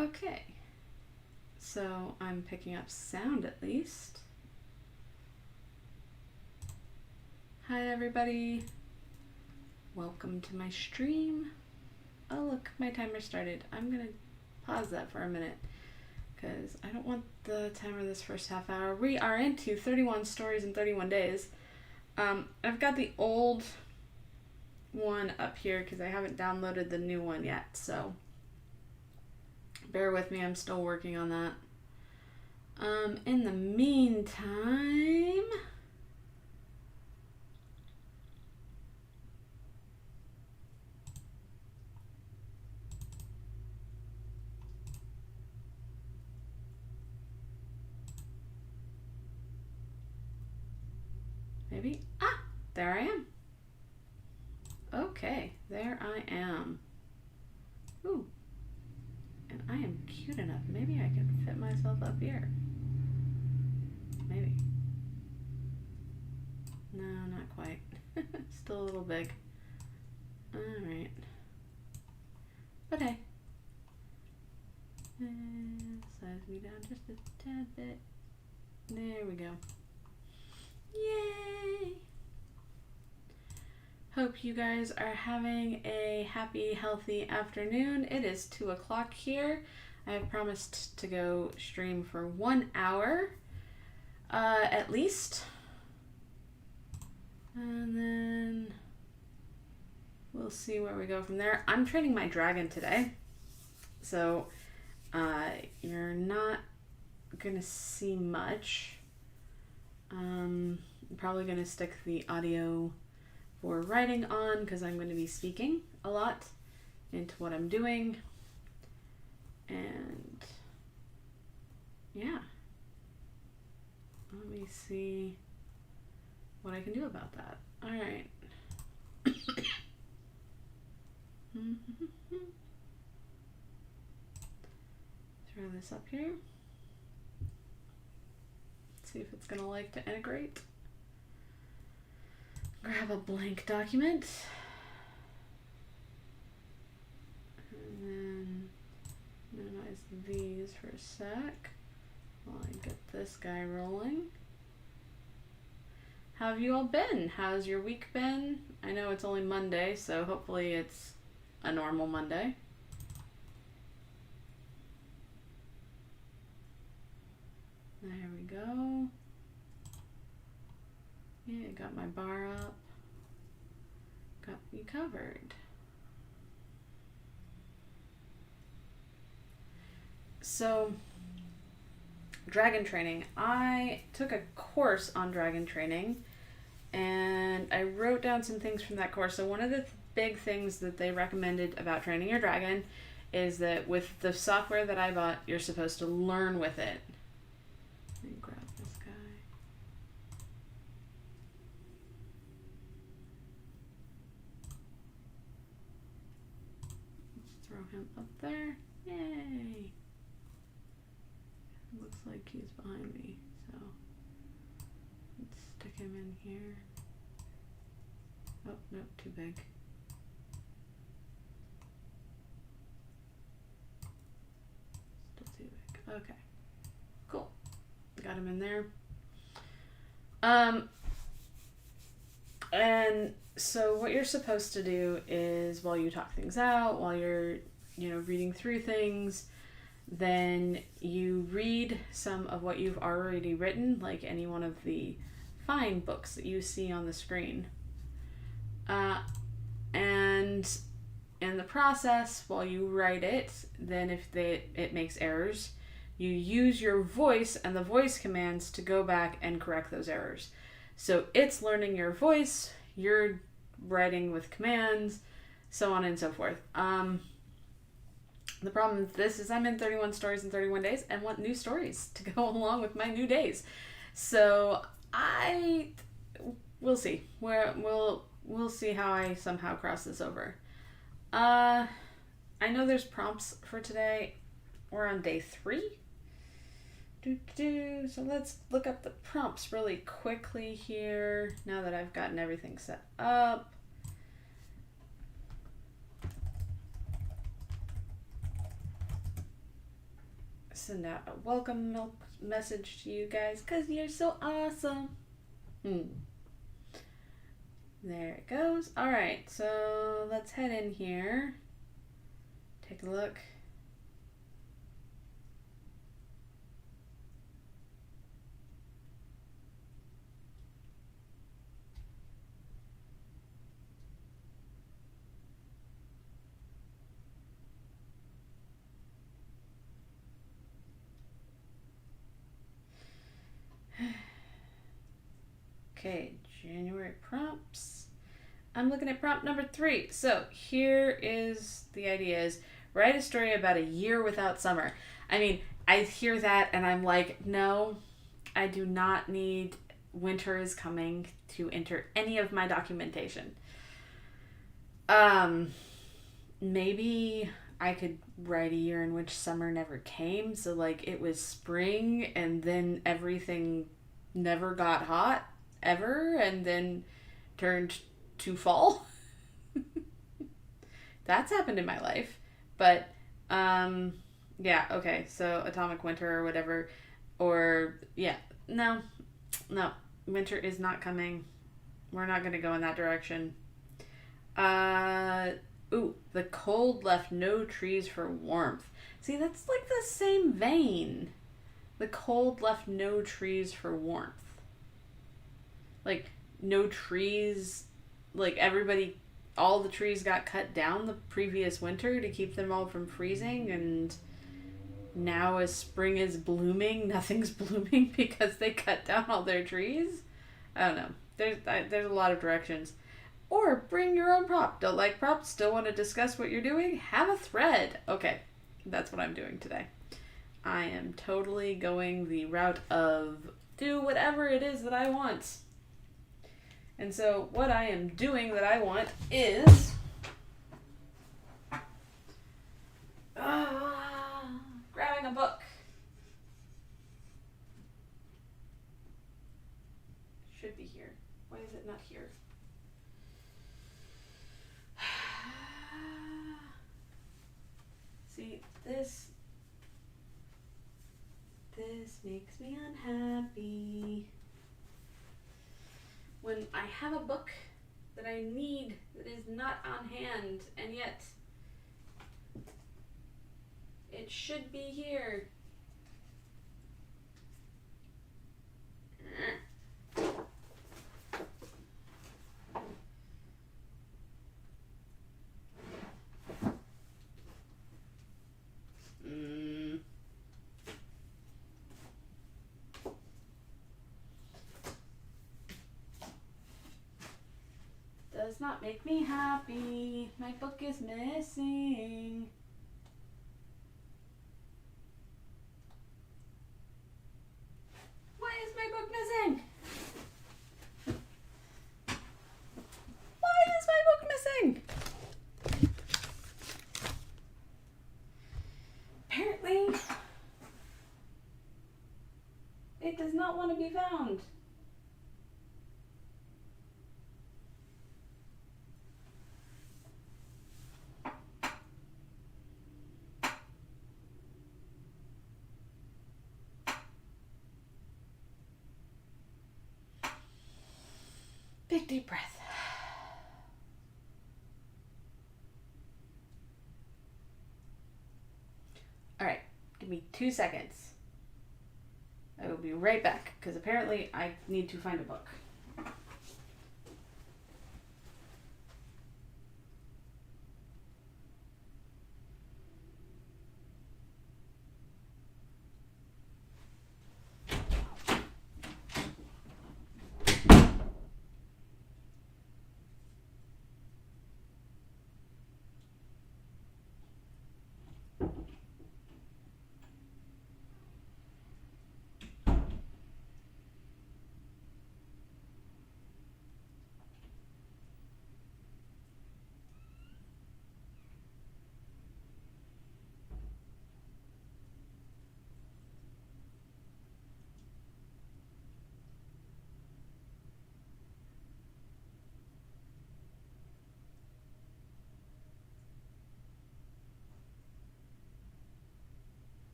Okay, so I'm picking up sound at least. Hi everybody, welcome to my stream. Oh look, my timer started. I'm gonna pause that for a minute because I don't want the timer this first half hour. We are into 31 stories in 31 days. I've got the old one up here because I haven't downloaded the new one yet, so bear with me, I'm still working on that. In the meantime, maybe, there I am. Okay, there I am. Ooh, and I am cute enough. Maybe I can fit myself up here. Maybe. No, not quite. Still a little big. Alright. But hey. And size me down just a tad bit. There we go. Yay! Hope you guys are having a happy, healthy afternoon. It is 2 o'clock here. I have promised to go stream for 1 hour, at least. And then we'll see where we go from there. I'm training my dragon today. So you're not gonna see much. I'm probably gonna stick the audio for writing on because I'm going to be speaking a lot into what I'm doing. And yeah, let me see what I can do about that. All right. Throw this up here. See if it's going to like to integrate. Grab a blank document. And then minimize these for a sec while I get this guy rolling. How have you all been? How's your week been? I know it's only Monday, so hopefully it's a normal Monday. There we go. Yeah, got my bar up. Got me covered. So, dragon training. I took a course on dragon training and I wrote down some things from that course. So one of the big things that they recommended about training your dragon is that with the software that I bought, you're supposed to learn with it. Let me grab this guy. Let's throw him up there. Yay! Looks like he's behind me, so let's stick him in here. Oh, no, too big. Still too big. Okay, cool. Got him in there. And so what you're supposed to do is while you talk things out, while you're, reading through things, then you read some of what you've already written, like any one of the fine books that you see on the screen. And in the process, while you write it, then if it makes errors, you use your voice and the voice commands to go back and correct those errors. So it's learning your voice, you're writing with commands, so on and so forth. The problem with this is I'm in 31 stories in 31 days and want new stories to go along with my new days. So we'll see. We'll see how I somehow cross this over. I know there's prompts for today. We're on day 3. So let's look up the prompts really quickly here now that I've gotten everything set up. send out a welcome message to you guys because you're so awesome. There it goes. All right, so let's head in here. Take a look. Okay, January prompts. I'm looking at prompt number 3. So here is the idea is write a story about a year without summer. I mean, I hear that and I'm like, no, I do not need winter is coming to enter any of my documentation. Maybe I could write a year in which summer never came. So like it was spring and then everything never got hot ever and then turned to fall. That's happened in my life. But yeah, okay, so atomic winter or whatever, or yeah, no, winter is not coming. We're not going to go in that direction. The cold left no trees for warmth. See, that's like the same vein. The cold left no trees for warmth. Like, no trees, like everybody, all the trees got cut down the previous winter to keep them all from freezing, and now as spring is blooming, nothing's blooming because they cut down all their trees. I don't know. There's a lot of directions. Or bring your own prop. Don't like props? Still want to discuss what you're doing? Have a thread. Okay, that's what I'm doing today. I am totally going the route of do whatever it is that I want. And so what I am doing that I want is grabbing a book. Should be here. Why is it not here? See, this makes me unhappy. When I have a book that I need that is not on hand, and yet it should be here. Does not make me happy. My book is missing. Why is my book missing? Why is my book missing? Apparently, it does not want to be found. Big deep breath. All right, give me 2 seconds. I will be right back because apparently I need to find a book.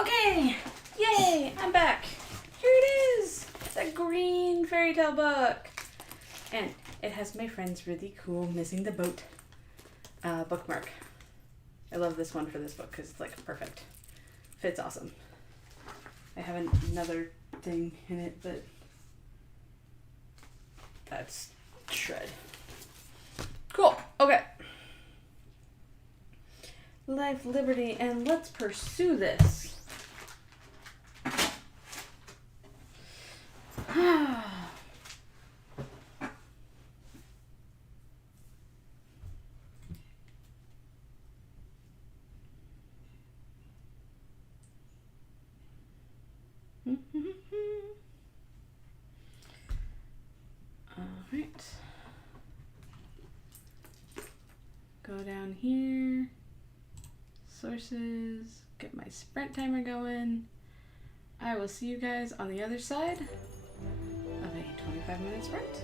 Okay, yay, I'm back. Here it is, the green fairy tale book. And it has my friend's really cool Missing the Boat bookmark. I love this one for this book because it's like perfect. Fits awesome. I have another thing in it, but that's shred. Cool, okay. Life, liberty, and let's pursue this. Alright. Go down here. Sources. Get my sprint timer going. I will see you guys on the other side of a 25-minute sprint.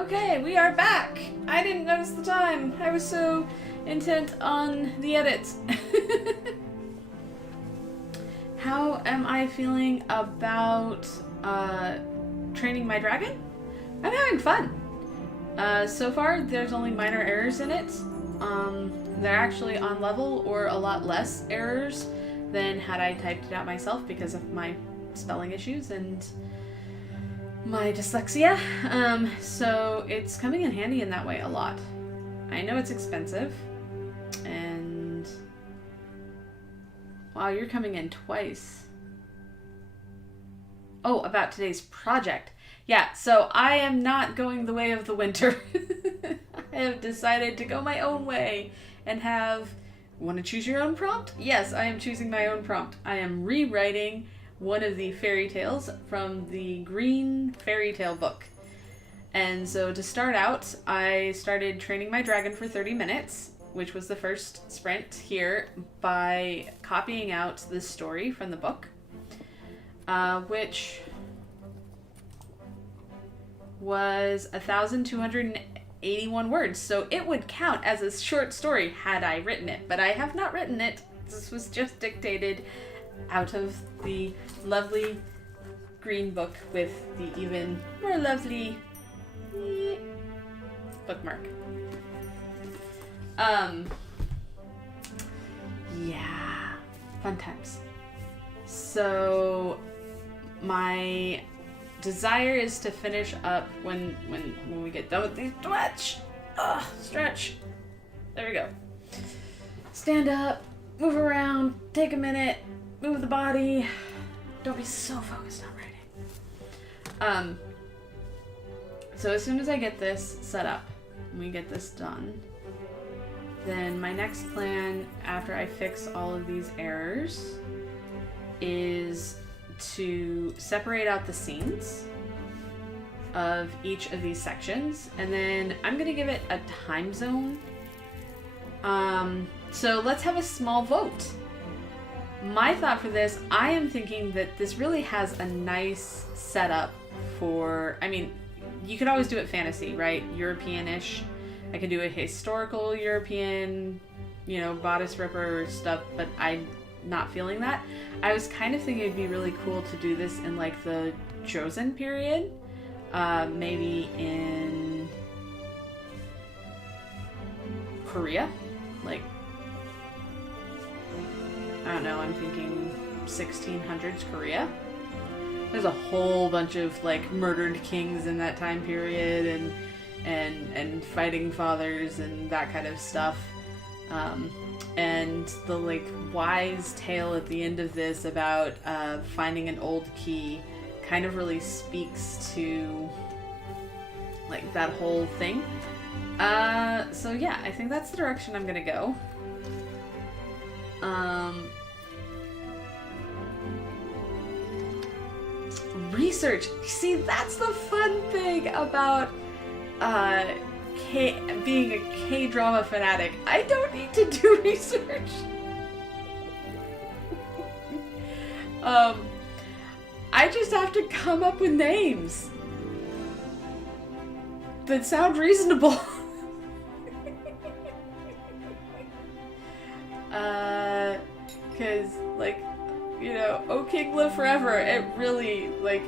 Okay, we are back. I didn't notice the time. I was so intent on the edits. How am I feeling about training my dragon? I'm having fun. So far, there's only minor errors in it. They're actually on level or a lot less errors than had I typed it out myself because of my spelling issues and my dyslexia. So it's coming in handy in that way a lot. I know it's expensive, and wow, you're coming in twice. Oh, about today's project. Yeah, so I am not going the way of the winter. I have decided to go my own way and want to choose your own prompt? Yes, I am choosing my own prompt. I am rewriting one of the fairy tales from the Green Fairy Tale book. And so to start out, I started training my dragon for 30 minutes, which was the first sprint here, by copying out this story from the book, which was 1,281 words. So it would count as a short story had I written it, but I have not written it. This was just dictated out of the lovely green book with the even more lovely bookmark. Yeah, fun times. So my desire is to finish up when we get done with these stretch. There we go. Stand up, move around, take a minute, move the body. Don't be so focused on writing. So as soon as I get this set up, and we get this done, then my next plan after I fix all of these errors is to separate out the scenes of each of these sections, and then I'm gonna give it a time zone. So let's have a small vote. My thought for this, I am thinking that this really has a nice setup for, I mean, you could always do it fantasy, right? European-ish. I could do a historical European, bodice ripper stuff, but I'm not feeling that. I was kind of thinking it'd be really cool to do this in like the Joseon period. Maybe in Korea. Like, I don't know, I'm thinking 1600s Korea. There's a whole bunch of like murdered kings in that time period and fighting fathers and that kind of stuff. And the like wise tale at the end of this about finding an old key kind of really speaks to like that whole thing. So yeah, I think that's the direction I'm gonna go. Research. See, that's the fun thing about being a K-drama fanatic. I don't need to do research. I just have to come up with names that sound reasonable. Cause like, O King Live Forever, it really, like,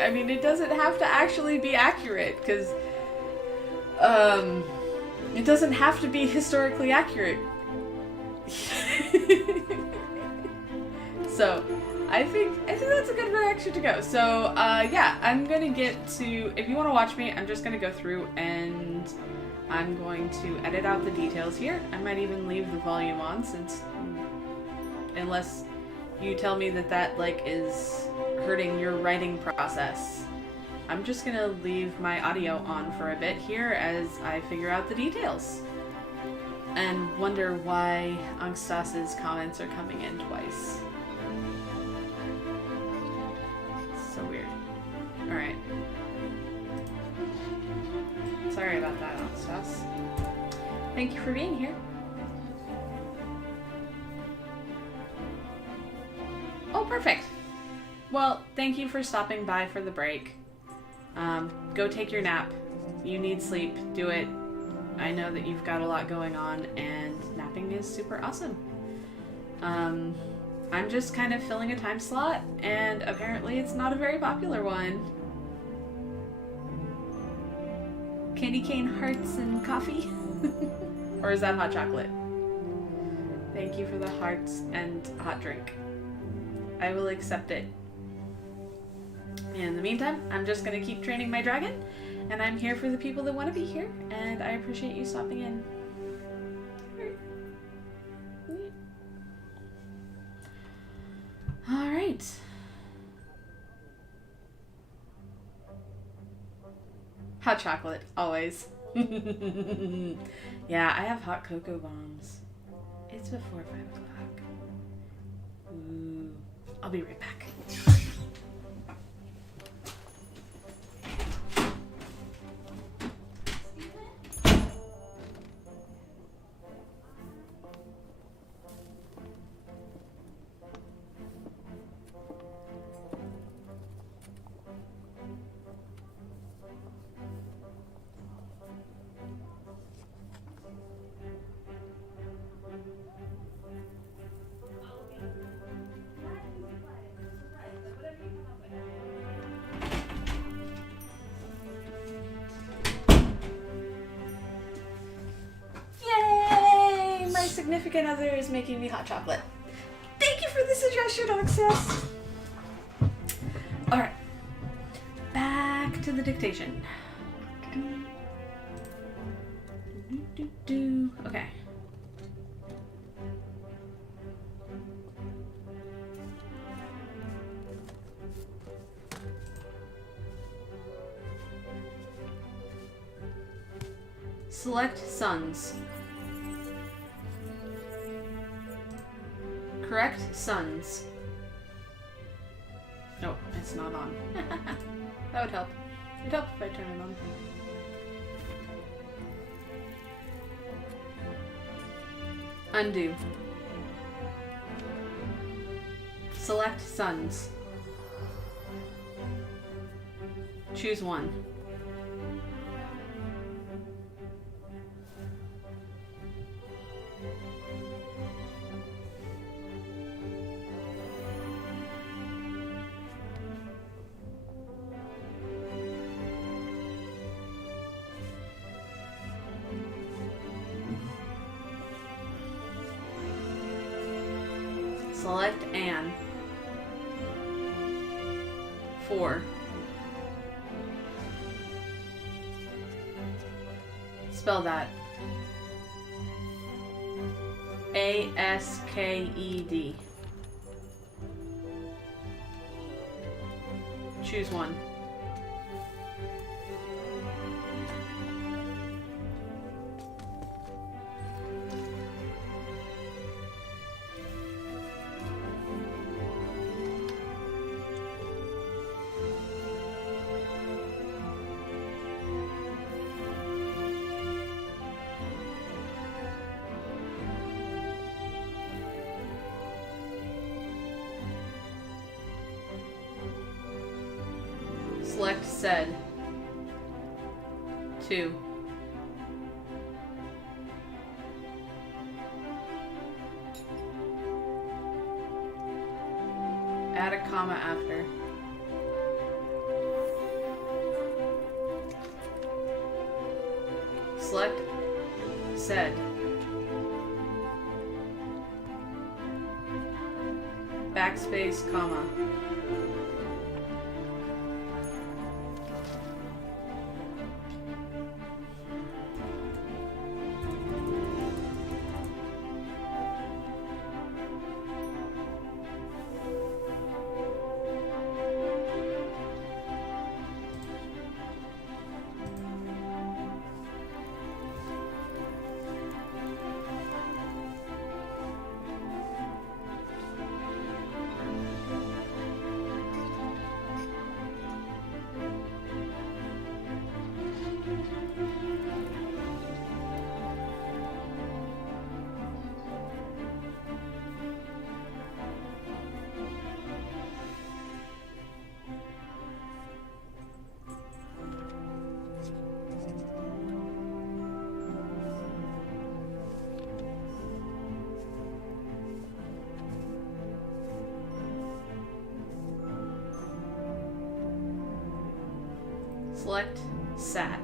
I mean, it doesn't have to actually be accurate, because, it doesn't have to be historically accurate. So, I think that's a good direction to go. So, yeah, I'm gonna get to, if you want to watch me, I'm just gonna go through and I'm going to edit out the details here. I might even leave the volume on, unless you tell me that like is hurting your writing process. I'm just gonna leave my audio on for a bit here as I figure out the details and wonder why Angstas's comments are coming in twice. So weird. Alright. Sorry about that, Angstas. Thank you for being here. Oh, perfect. Well, thank you for stopping by for the break. go take your nap. You need sleep. Do it. I know that you've got a lot going on, and napping is super awesome. I'm just kind of filling a time slot, and apparently it's not a very popular one. Candy cane hearts and coffee? Or is that hot chocolate? Thank you for the hearts and hot drink. I will accept it. In the meantime, I'm just going to keep training my dragon, and I'm here for the people that want to be here, and I appreciate you stopping in. All right. Hot chocolate, always. Yeah, I have hot cocoa bombs. It's before 5 o'clock. Ooh. I'll be right back. Significant other is making me hot chocolate. Thank you for the suggestion, Access. Alright. Back to the dictation. Okay. Select sons. Correct sons. Oh, it's not on. That would help. It'd help if I turn it on. Undo. Select sons. Choose one. Select Anne. 4. Spell that. A-S-K-E-D. Choose one. Select said. 2. Add a comma after. Select said. Backspace, comma. Select sat.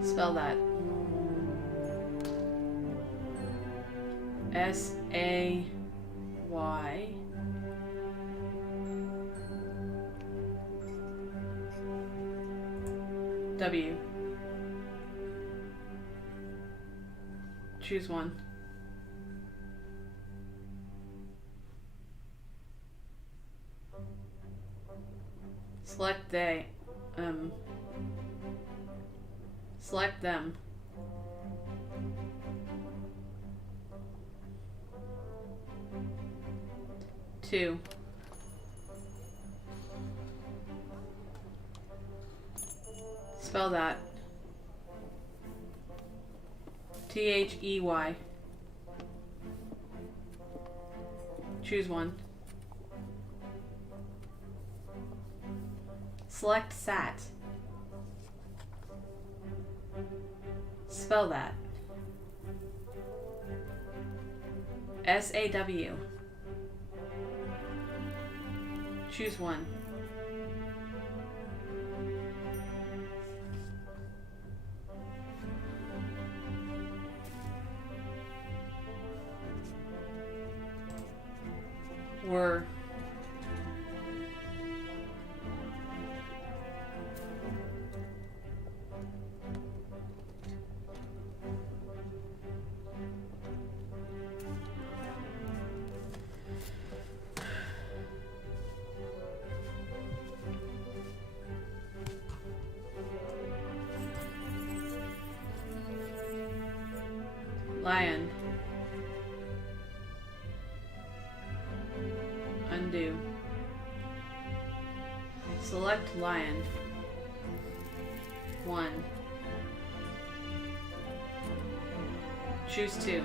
Spell that. S-A-Y. W. Choose one. Select they. Select them. Two. Spell that. T-H-E-Y. Choose one. Select sat. Spell that. S-A-W. Choose one. Were. Lion. Undo. Select lion. One. Choose two.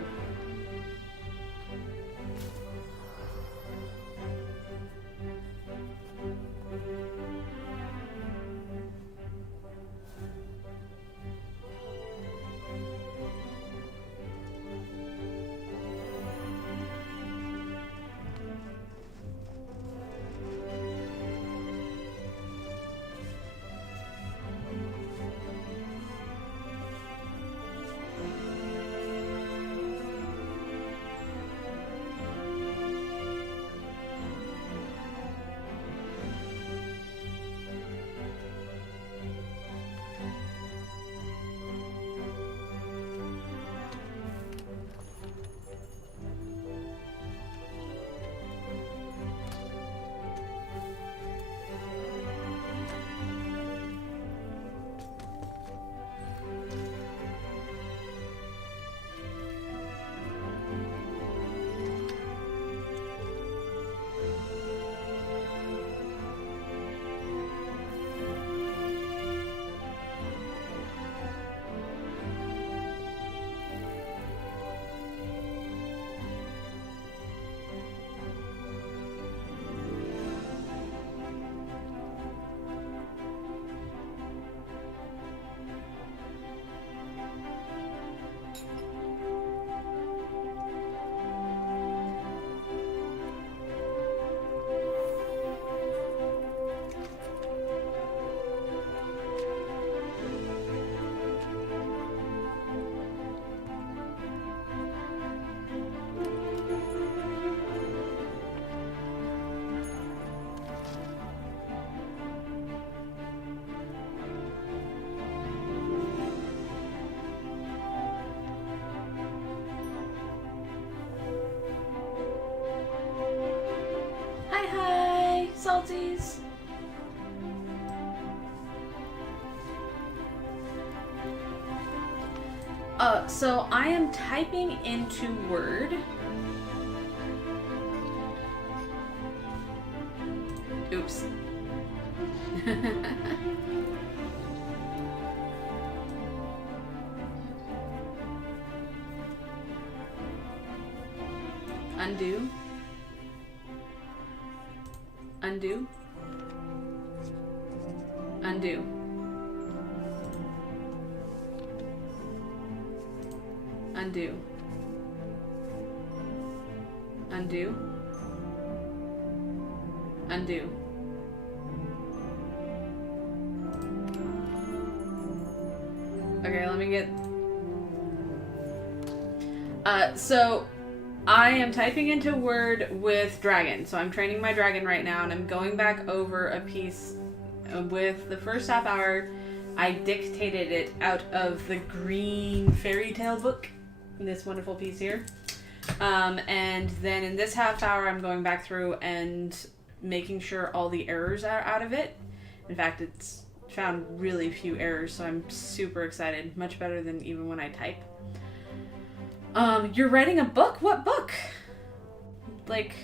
Salties. So I am typing into Word. Oops. Undo. Undo. Undo. Undo. Undo. Undo. Okay, let me get... So I am typing into Word with Dragon. So I'm training my Dragon right now, and I'm going back over a piece with the first half hour. I dictated it out of the green fairy tale book, this wonderful piece here. And then in this half hour, I'm going back through and making sure all the errors are out of it. In fact, it's found really few errors, so I'm super excited. Much better than even when I type. You're writing a book? What book? Like,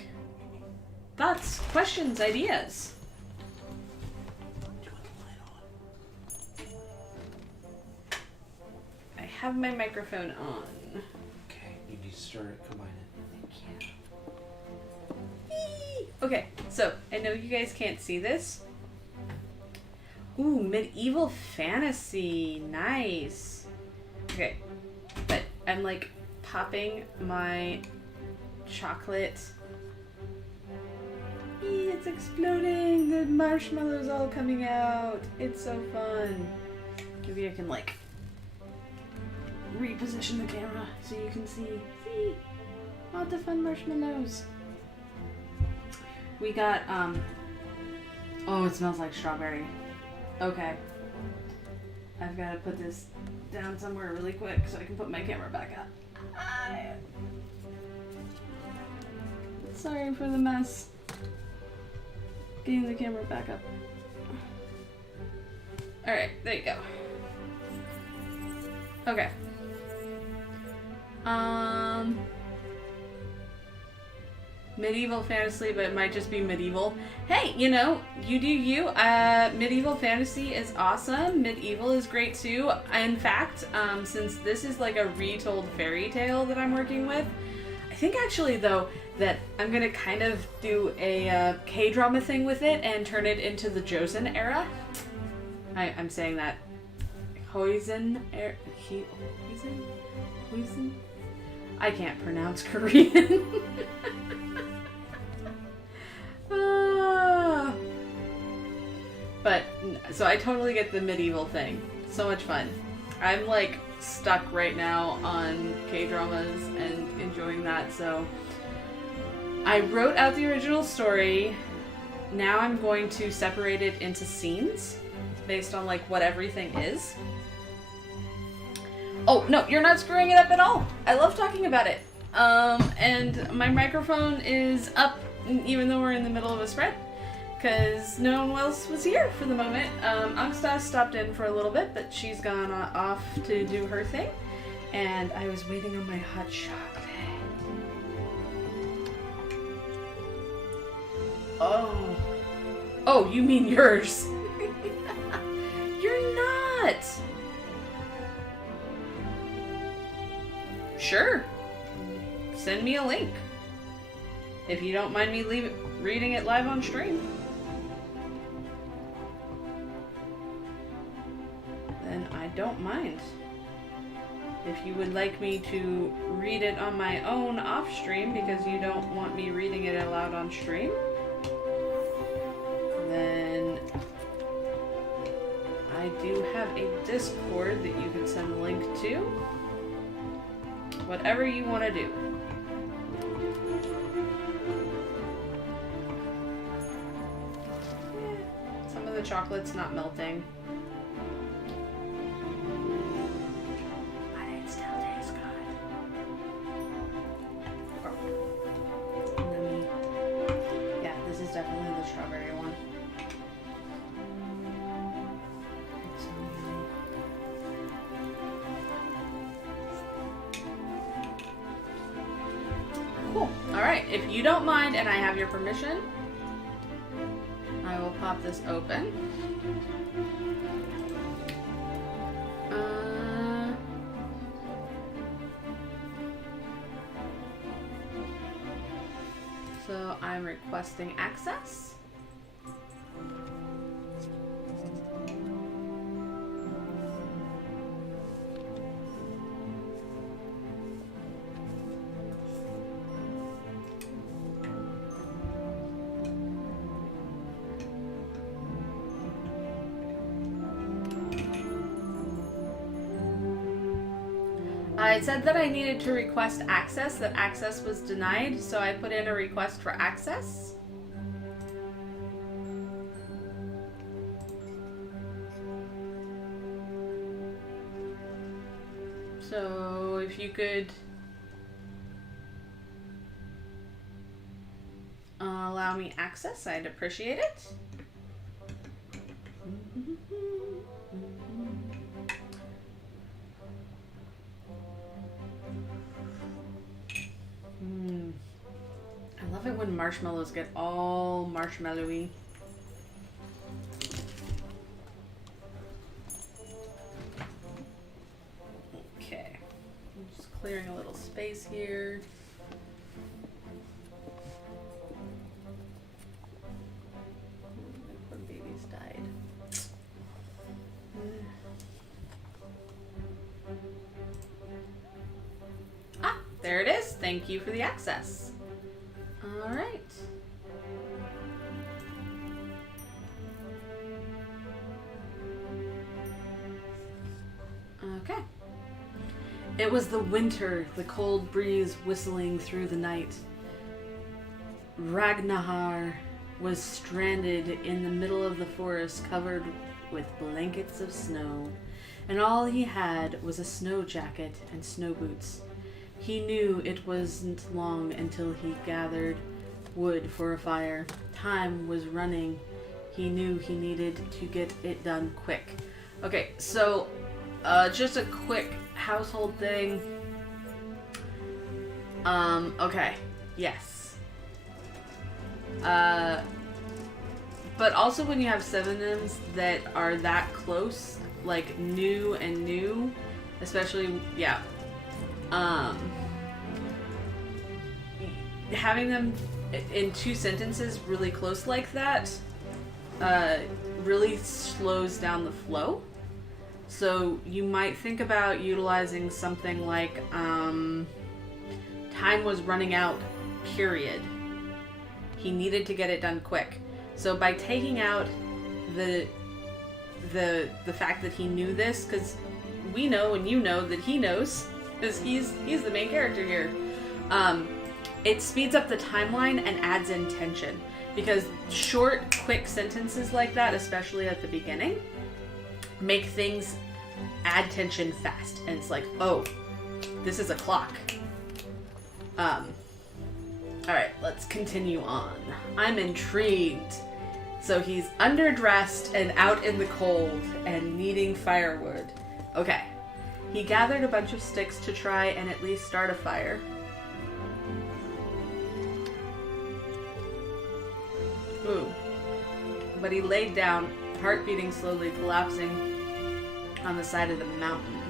thoughts, questions, ideas. I have my microphone on. Okay, you need to start it, combine it. Thank you. Okay, so I know you guys can't see this. Ooh, medieval fantasy. Nice. Okay, but I'm like popping my chocolate. It's exploding. The marshmallows all coming out. It's so fun. Maybe I can like reposition the camera so you can see. See? Lots of fun marshmallows. We got, oh, it smells like strawberry. Okay. I've got to put this down somewhere really quick so I can put my camera back up. Sorry for the mess. Getting the camera back up. Alright, there you go. Okay. Medieval fantasy, but it might just be medieval. Hey, you know, you do you. Medieval fantasy is awesome. Medieval is great too. In fact, since this is like a retold fairy tale that I'm working with, I think actually though that I'm gonna kind of do a K-drama thing with it and turn it into the Joseon era. I'm saying that. Hoisin era. Hoisin? I can't pronounce Korean. But, so I totally get the medieval thing. So much fun. I'm like stuck right now on K-dramas and enjoying that, so I wrote out the original story. Now I'm going to separate it into scenes based on like what everything is. Oh, no, you're not screwing it up at all. I love talking about it. And my microphone is up even though we're in the middle of a spread because no one else was here for the moment. Angsta stopped in for a little bit, but she's gone off to do her thing. And I was waiting on my hot chocolate. Oh. Oh, you mean yours. You're not. Sure. Send me a link. If you don't mind me reading it live on stream. Then I don't mind. If you would like me to read it on my own off stream because you don't want me reading it aloud on stream, then I do have a Discord that you can send a link to. Whatever you want to do. Some of the chocolate's not melting. But it still tastes good. Oh. And then yeah, this is definitely the strawberry one. It's so yummy. Cool. Alright, if you don't mind and I have your permission, I will pop this open. So I'm requesting access. I said that I needed to request access, that access was denied, so I put in a request for access. So if you could allow me access, I'd appreciate it. I love it when marshmallows get all marshmallowy. Okay, I'm just clearing a little space here. Poor babies died. Ah, there it is. Thank you for the access. All right. Okay. It was the winter, the cold breeze whistling through the night. Ragnar was stranded in the middle of the forest covered with blankets of snow, and all he had was a snow jacket and snow boots. He knew it wasn't long until he gathered wood for a fire. Time was running. He knew he needed to get it done quick. Okay, so just a quick household thing. Okay, yes. But also when you have synonyms that are that close, like new and new, especially, yeah. Having them in two sentences really close like that really slows down the flow. So you might think about utilizing something like time was running out, period. He needed to get it done quick. So by taking out the fact that he knew this, because we know and you know that he knows, because he's the main character here. It speeds up the timeline and adds in tension, because short, quick sentences like that, especially at the beginning, make things add tension fast. And it's like, oh, this is a clock. Alright, let's continue on. I'm intrigued. So he's underdressed and out in the cold and needing firewood. Okay. He gathered a bunch of sticks to try and at least start a fire. Ooh. But he laid down, heart beating slowly, collapsing on the side of the mountain.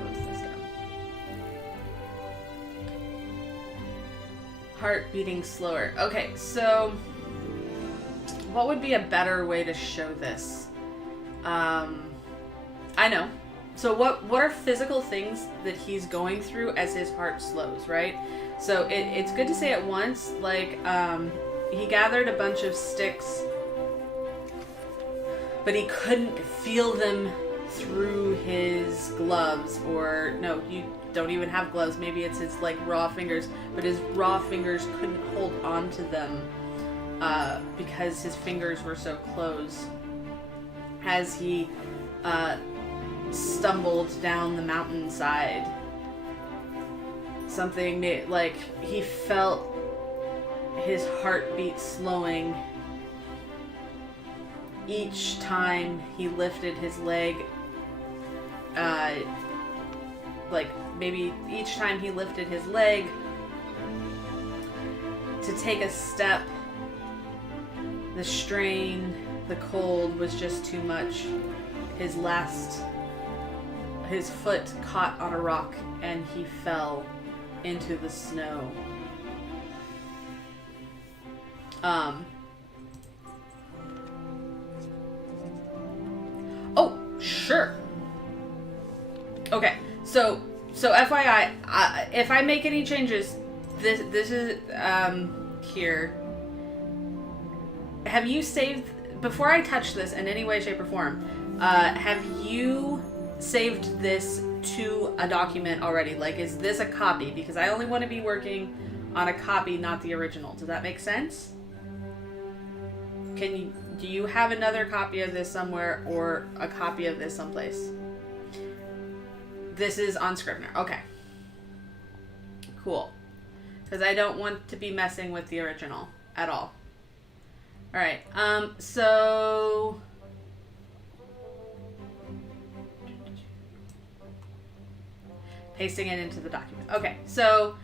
Close this down. Heart beating slower. Okay, so what would be a better way to show this? I know. So what are physical things that he's going through as his heart slows, right? So it's good to say at once, like, he gathered a bunch of sticks, but he couldn't feel them through his gloves, or no, you don't even have gloves. Maybe it's his, like, raw fingers, but his raw fingers couldn't hold on to them because his fingers were so close as he stumbled down the mountainside. Something like he felt his heartbeat slowing each time he lifted his leg. Like maybe each time he lifted his leg to take a step, the strain, the cold was just too much. His foot caught on a rock and he fell into the snow. Oh, sure. Okay, so FYI, if I make any changes, this is here. Have you saved, before I touch this in any way, shape, or form? Have you saved this to a document already. Like, is this a copy? Because I only want to be working on a copy, not the original. Does that make sense? Do you have another copy of this somewhere or a copy of this someplace? This is on Scrivener. Okay. Cool. Because I don't want to be messing with the original at all. Alright, so... pasting it into the document. Okay, so,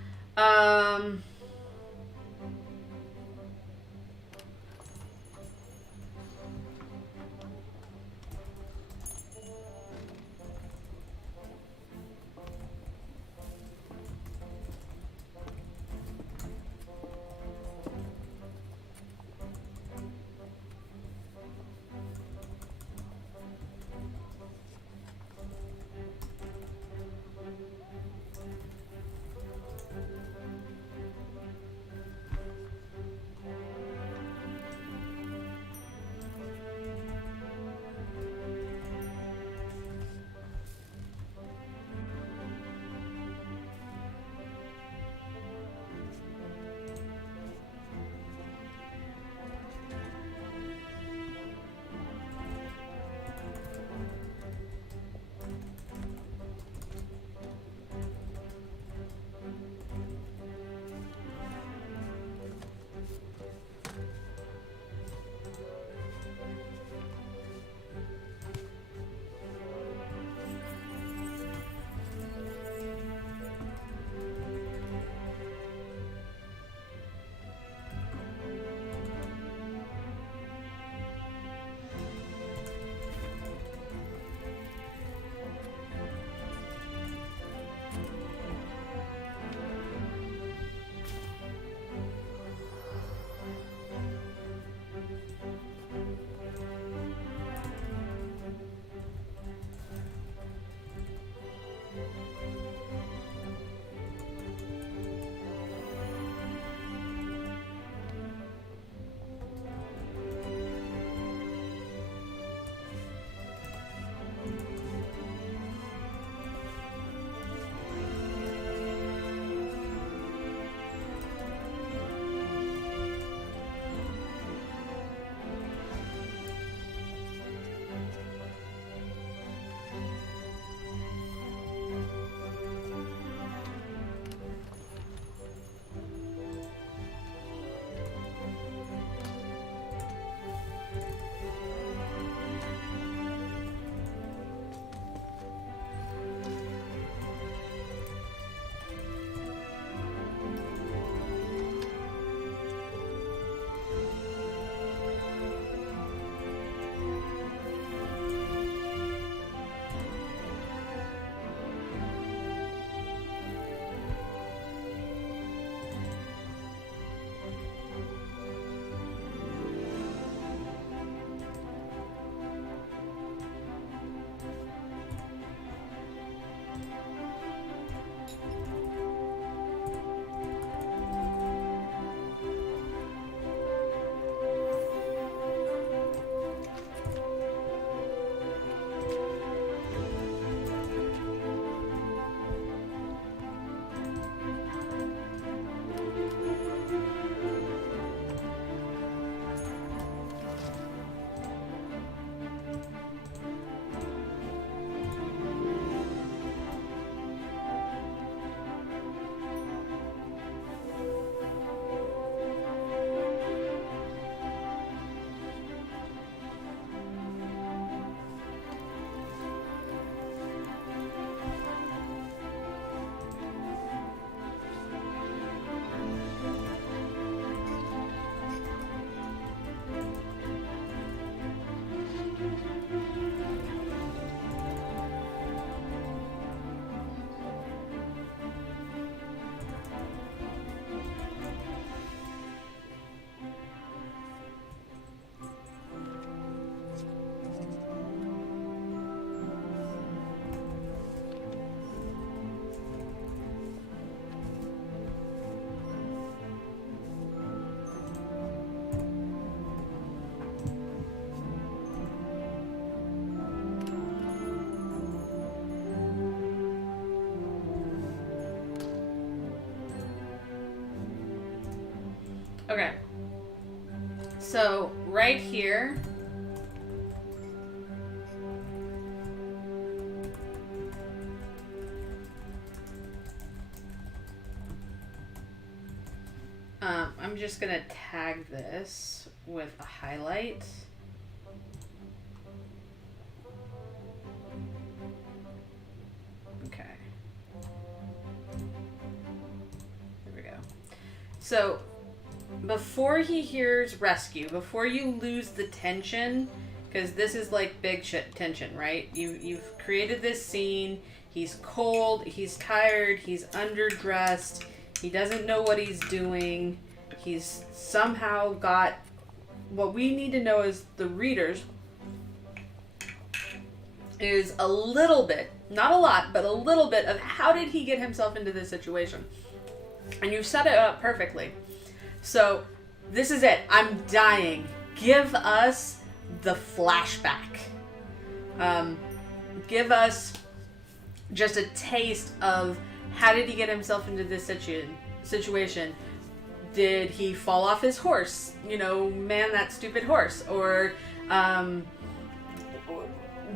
So, right here, I'm just gonna tag this with a highlight. Okay. There we go. So, before he hears rescue, before you lose the tension, because this is like big shit tension, right? You've created this scene. He's cold, he's tired, he's underdressed, he doesn't know what he's doing. He's somehow got... What we need to know as the readers is a little bit, not a lot, but a little bit of how did he get himself into this situation. And you've set it up perfectly. So, this is it. I'm dying. Give us the flashback. Give us just a taste of how did he get himself into this situation. Did he fall off his horse? You know, man, that stupid horse. Or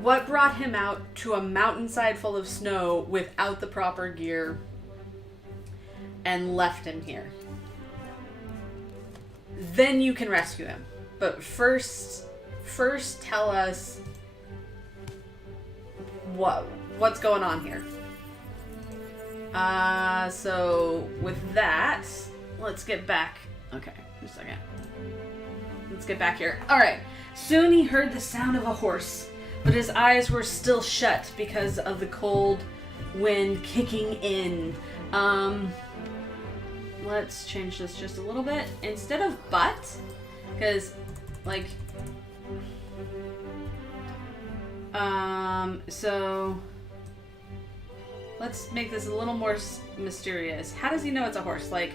what brought him out to a mountainside full of snow without the proper gear and left him here? Then you can rescue him. But first tell us what's going on here. So with that, let's get back. Okay, just a second. Let's get back here. All right. Soon he heard the sound of a horse, but his eyes were still shut because of the cold wind kicking in. Let's change this just a little bit. Instead of but, because, like, so let's make this a little more mysterious. How does he know it's a horse? Like,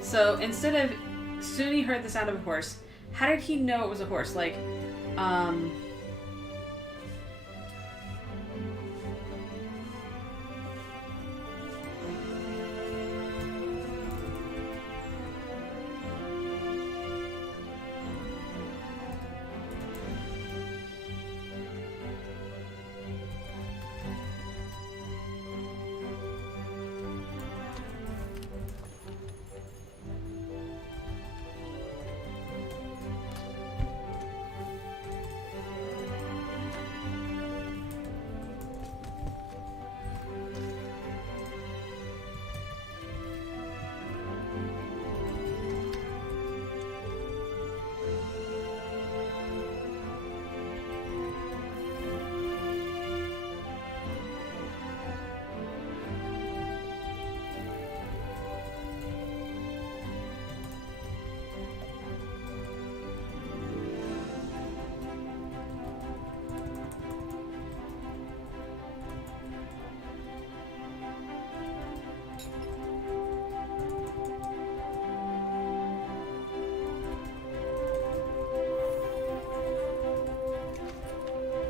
so instead of soon he heard the sound of a horse, how did he know it was a horse? Like,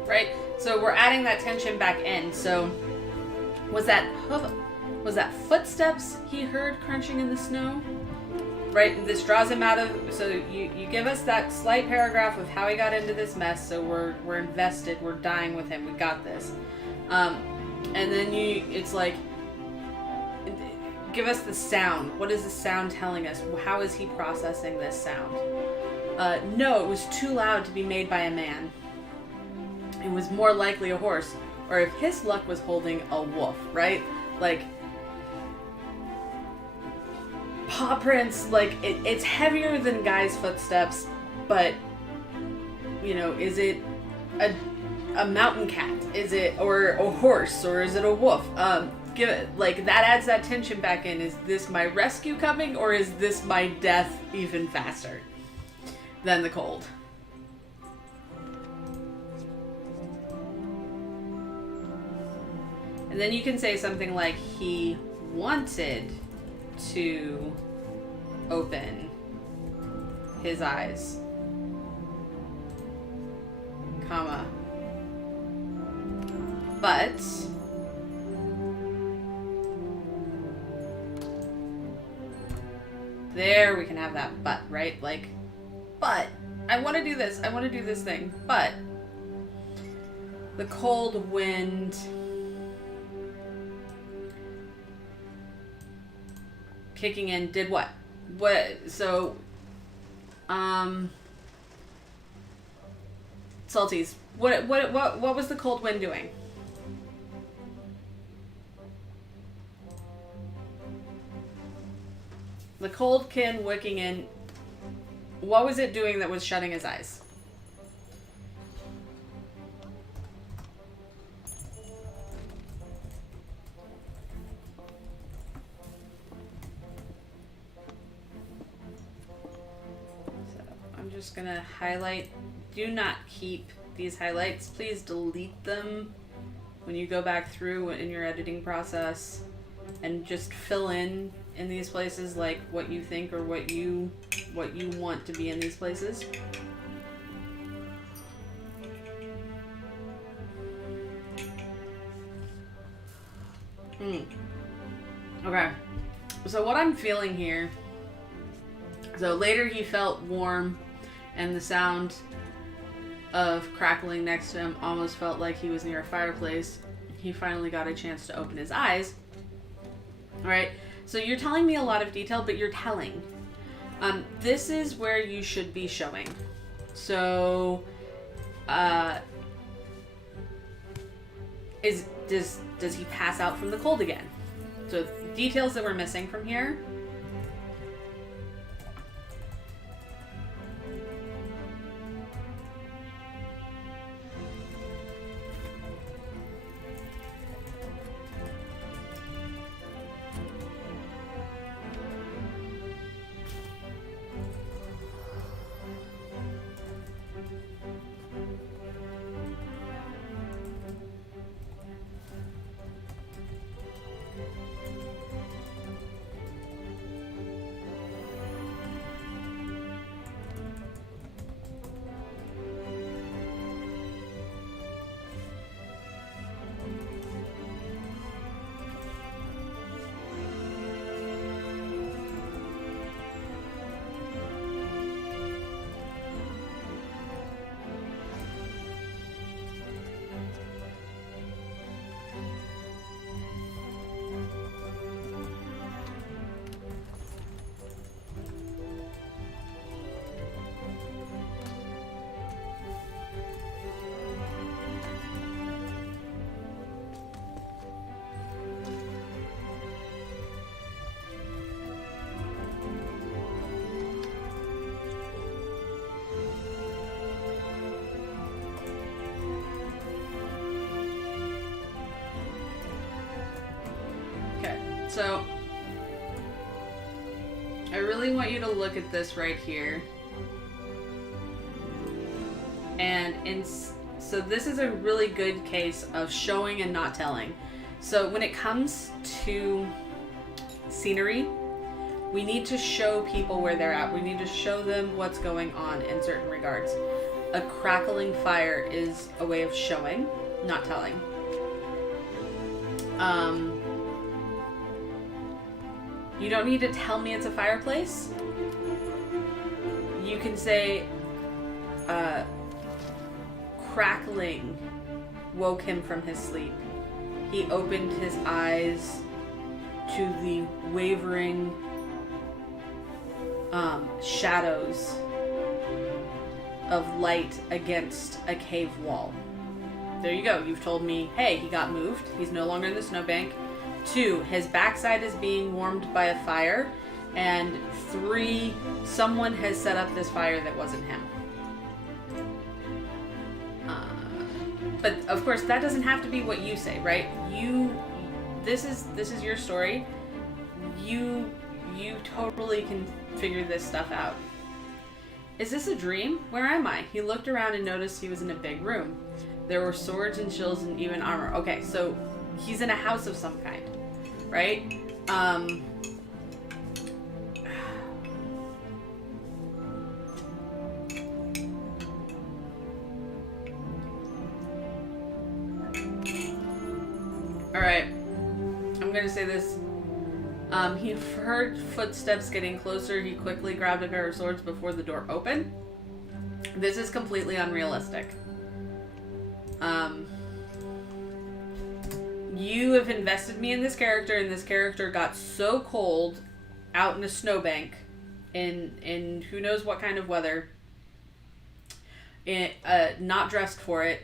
right? So we're adding that tension back in. So was that footsteps he heard crunching in the snow? Right? This draws him out of, so you give us that slight paragraph of how he got into this mess, so we're invested, we're dying with him, we got this. And then it's like, give us the sound. What is the sound telling us? How is he processing this sound? No, it was too loud to be made by a man. It was more likely a horse, or if his luck was holding a wolf, right? Like, paw prints, like, it's heavier than Guy's footsteps, but, you know, is it a mountain cat? Is it, or a horse, or is it a wolf? Give it, like, that adds that tension back in. Is this my rescue coming, or is this my death even faster than the cold? And then you can say something like, he wanted to open his eyes, comma, but there we can have that but, right? Like, but I want to do this. I want to do this thing. But the cold wind kicking in did what? So, Salties, what was the cold wind doing? The cold kin wicking in, what was it doing that was shutting his eyes? So I'm just gonna highlight. Do not keep these highlights. Please delete them when you go back through in your editing process and just fill in these places like what you think or what you want to be in these places. Okay. So what I'm feeling here, so later he felt warm and the sound of crackling next to him almost felt like he was near a fireplace. He finally got a chance to open his eyes. All right. So you're telling me a lot of detail, but you're telling. This is where you should be showing. So, does he pass out from the cold again? So details that we're missing from here. So, I really want you to look at this right here. And so this is a really good case of showing and not telling. So when it comes to scenery, we need to show people where they're at. We need to show them what's going on in certain regards. A crackling fire is a way of showing, not telling. You don't need to tell me it's a fireplace. You can say, crackling woke him from his sleep. He opened his eyes to the wavering shadows of light against a cave wall. There you go. You've told me, hey, he got moved. He's no longer in the snowbank. 2, his backside is being warmed by a fire. And 3, someone has set up this fire that wasn't him. But of course, that doesn't have to be what you say, right? This is your story. You totally can figure this stuff out. Is this a dream? Where am I? He looked around and noticed he was in a big room. There were swords and shields and even armor. Okay, so he's in a house of some kind, right? Alright, I'm gonna say this. He heard footsteps getting closer. He quickly grabbed a pair of swords before the door opened. This is completely unrealistic. You have invested me in this character, and this character got so cold out in a snowbank in who knows what kind of weather, not dressed for it,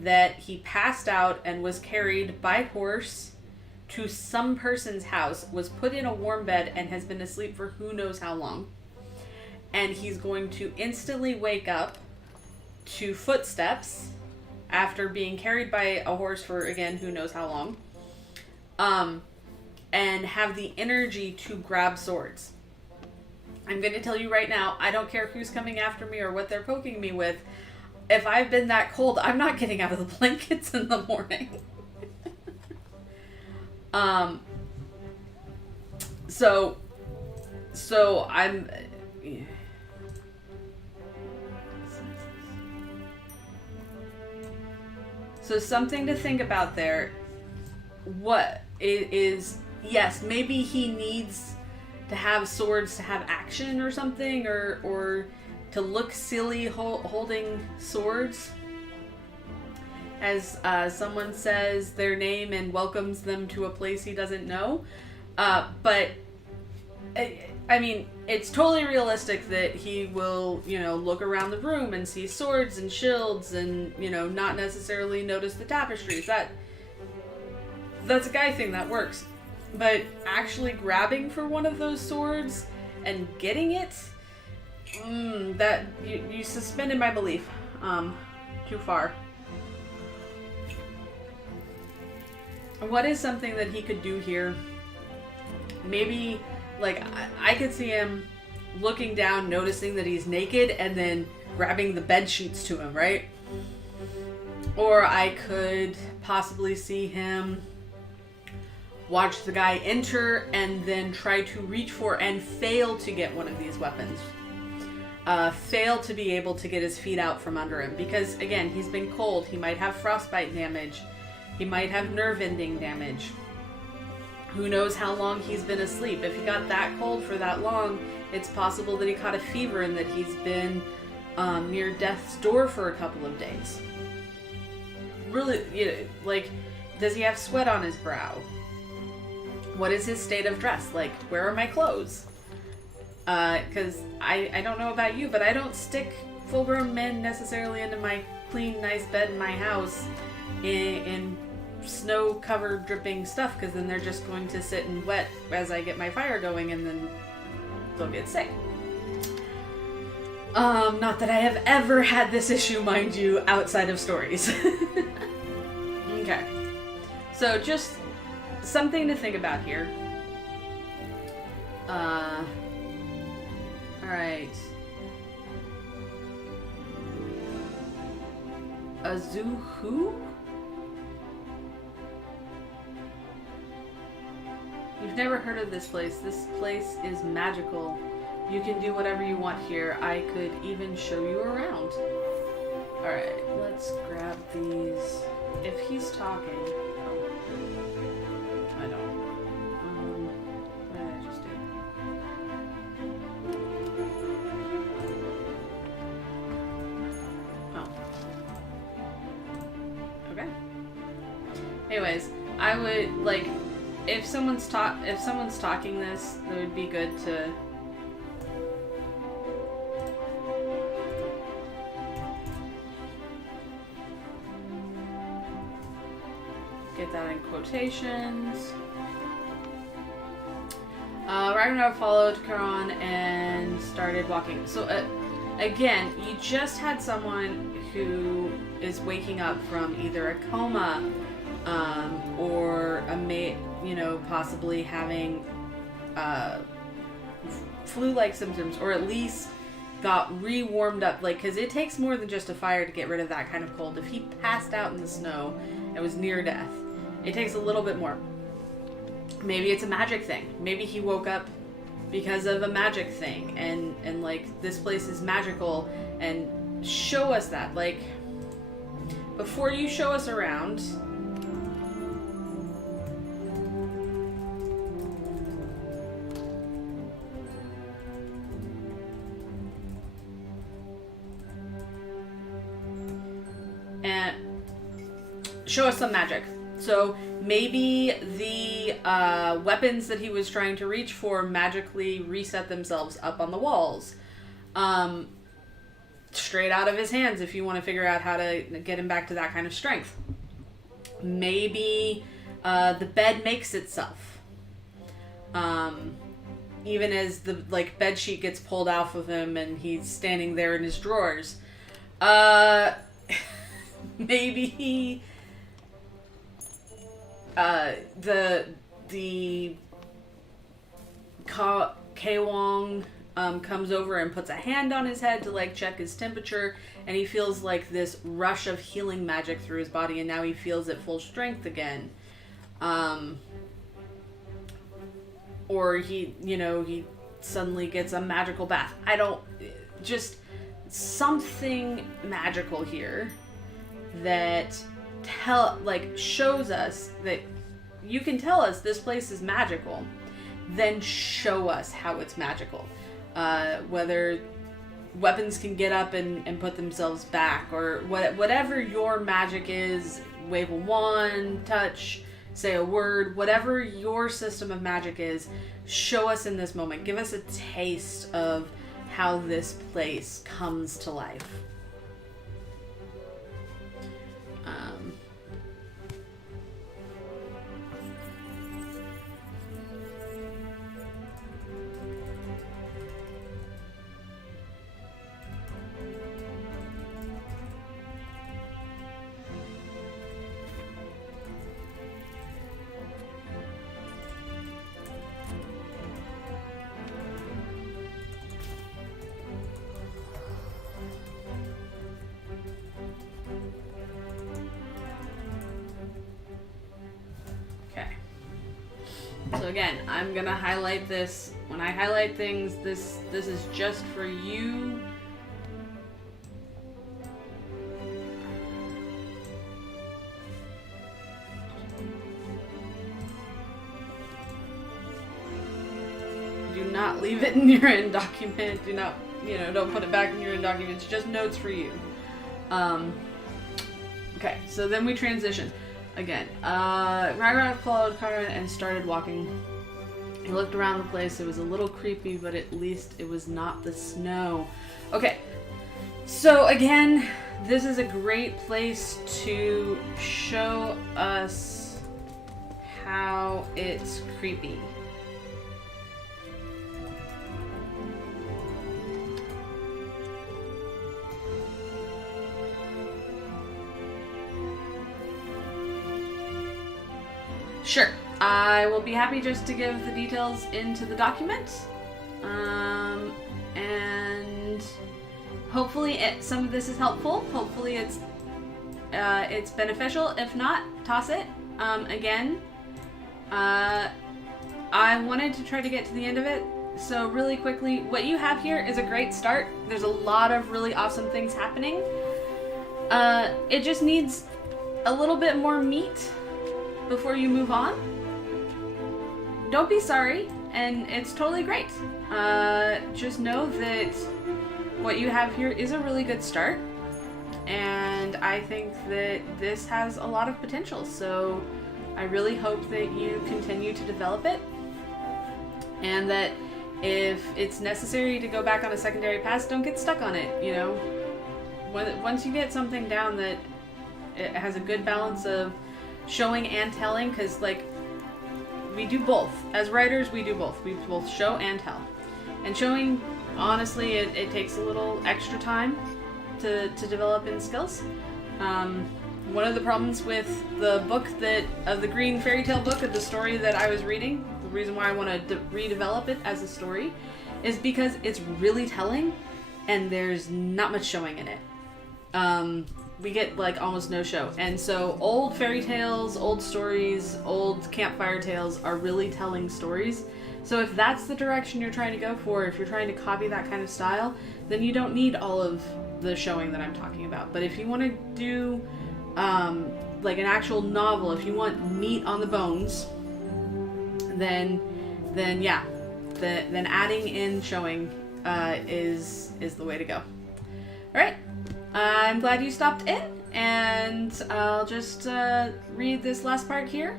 that he passed out and was carried by horse to some person's house, was put in a warm bed, and has been asleep for who knows how long. And he's going to instantly wake up to footsteps after being carried by a horse for, again, who knows how long, and have the energy to grab swords. I'm going to tell you right now, I don't care who's coming after me or what they're poking me with. If I've been that cold, I'm not getting out of the blankets in the morning. So I'm... Yeah. So something to think about there. What is, yes, maybe he needs to have swords to have action or something, or to look silly holding swords as someone says their name and welcomes them to a place he doesn't know. But I mean, it's totally realistic that he will, look around the room and see swords and shields and, not necessarily notice the tapestries. That's a guy thing, that works. But actually grabbing for one of those swords and getting it, that you suspended my belief too far. What is something that he could do here? Maybe, like, I could see him looking down, noticing that he's naked, and then grabbing the bed sheets to him, right? Or I could possibly see him watch the guy enter and then try to reach for and fail to get one of these weapons. Fail to be able to get his feet out from under him. Because, again, he's been cold. He might have frostbite damage. He might have nerve ending damage. Who knows how long he's been asleep. If he got that cold for that long, it's possible that he caught a fever and that he's been near death's door for a couple of days. Really, does he have sweat on his brow? What is his state of dress? Like, where are my clothes? Because I don't know about you, but I don't stick full-grown men necessarily into my clean, nice bed in my house in snow-covered, dripping stuff, because then they're just going to sit and wet as I get my fire going, and then they'll get sick. Not that I have ever had this issue, mind you, outside of stories. Okay. So just something to think about here. Alright. Azuhu? You've never heard of this place. This place is magical. You can do whatever you want here. I could even show you around. Alright, let's grab these. If he's talking... Oh. I don't. What did I just do? Oh. Okay. Anyways, I would, like, if someone's talking this, it would be good to... get that in quotations. Ragnar followed Karan and started walking. So, again, you just had someone who is waking up from either a coma, or possibly having flu-like symptoms, or at least got re-warmed up, because it takes more than just a fire to get rid of that kind of cold. If he passed out in the snow and was near death, it takes a little bit more. Maybe it's a magic thing. Maybe he woke up because of a magic thing, and this place is magical, and show us that. Before you show us around, and show us some magic. So maybe the weapons that he was trying to reach for magically reset themselves up on the walls. Straight out of his hands if you want to figure out how to get him back to that kind of strength. Maybe the bed makes itself. Even as the bed sheet gets pulled off of him and he's standing there in his drawers. Maybe the K-Wong comes over and puts a hand on his head to check his temperature, and he feels this rush of healing magic through his body, and now he feels at full strength again. Or he suddenly gets a magical bath. Just something magical here that shows us that you can tell us this place is magical, then show us how it's magical. Whether weapons can get up and put themselves back, or whatever your magic is, wave a wand, touch, say a word, whatever your system of magic is, show us in this moment. Give us a taste of how this place comes to life. So again, I'm gonna highlight this. When I highlight things, this is just for you. Do not leave it in your end document. Do not, don't put it back in your end document. It's just notes for you. Okay, so then we transition. Again, Ragnarok followed Kara and started walking. He looked around the place. It was a little creepy, but at least it was not the snow. Okay, so again, this is a great place to show us how it's creepy. Sure, I will be happy just to give the details into the document, and hopefully some of this is helpful. Hopefully it's beneficial. If not, toss it. Again, I wanted to try to get to the end of it, so really quickly, what you have here is a great start. There's a lot of really awesome things happening. It just needs a little bit more meat before you move on. Don't be sorry, and it's totally great. Just know that what you have here is a really good start, and I think that this has a lot of potential, so I really hope that you continue to develop it, and that if it's necessary to go back on a secondary pass, don't get stuck on it. Once you get something down that it has a good balance of showing and telling, because we do both as writers. We do both. We both show and tell, and showing, honestly, it takes a little extra time to develop in skills. One of the problems with the book of the green fairy tale book of the story that I was reading, the reason why I want to redevelop it as a story, is because it's really telling and there's not much showing in it. We get almost no show, and so old fairy tales, old stories, old campfire tales are really telling stories. So if that's the direction you're trying to go for, if you're trying to copy that kind of style, then you don't need all of the showing that I'm talking about. But if you want to do an actual novel, if you want meat on the bones, then adding in showing is the way to go. All right. I'm glad you stopped in, And I'll just read this last part here.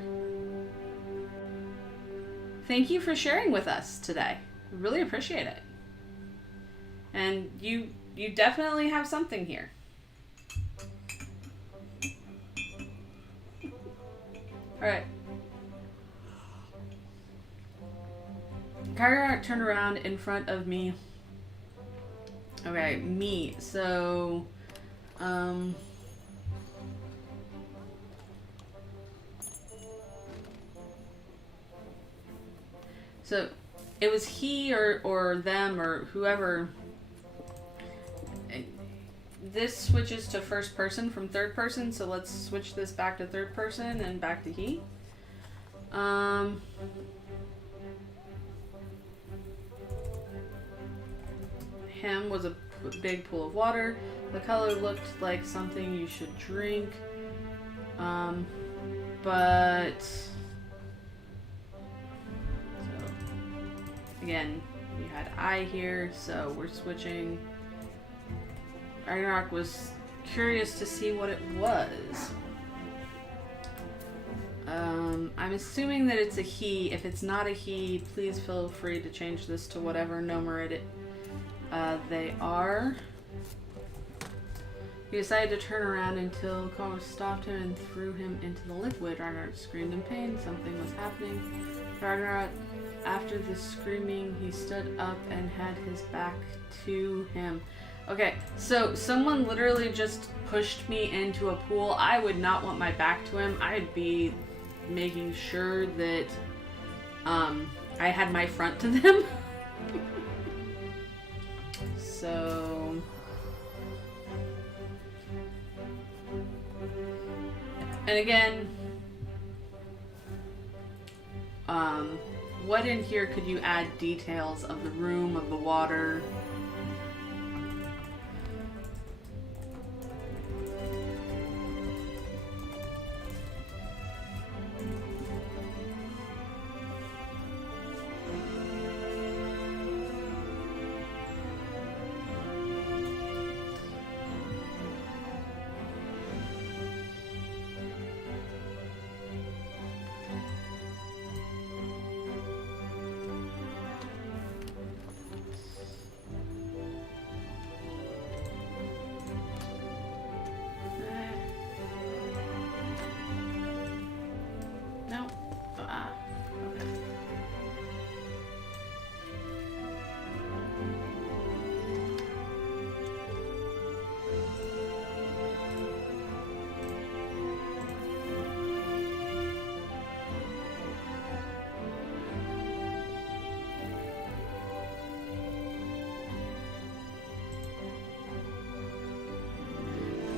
Thank you for sharing with us today. Really appreciate it. And you definitely have something here. Alright. Kyra turned around in front of me. Okay, me. So, so it was he or them or whoever. This switches to first person from third person, so let's switch this back to third person and back to he. Him was a big pool of water. The color looked like something you should drink. But so again, we had I here, so we're switching. Ragnarok was curious to see what it was. I'm assuming that it's a he. If it's not a he, please feel free to change this to whatever number they are. He decided to turn around until Carlos stopped him and threw him into the liquid. Ragnarok screamed in pain. Something was happening. Ragnarok, after the screaming, he stood up and had his back to him. Okay, so someone literally just pushed me into a pool. I would not want my back to him. I'd be making sure that I had my front to them. So and again, what in here could you add details of the room, of the water?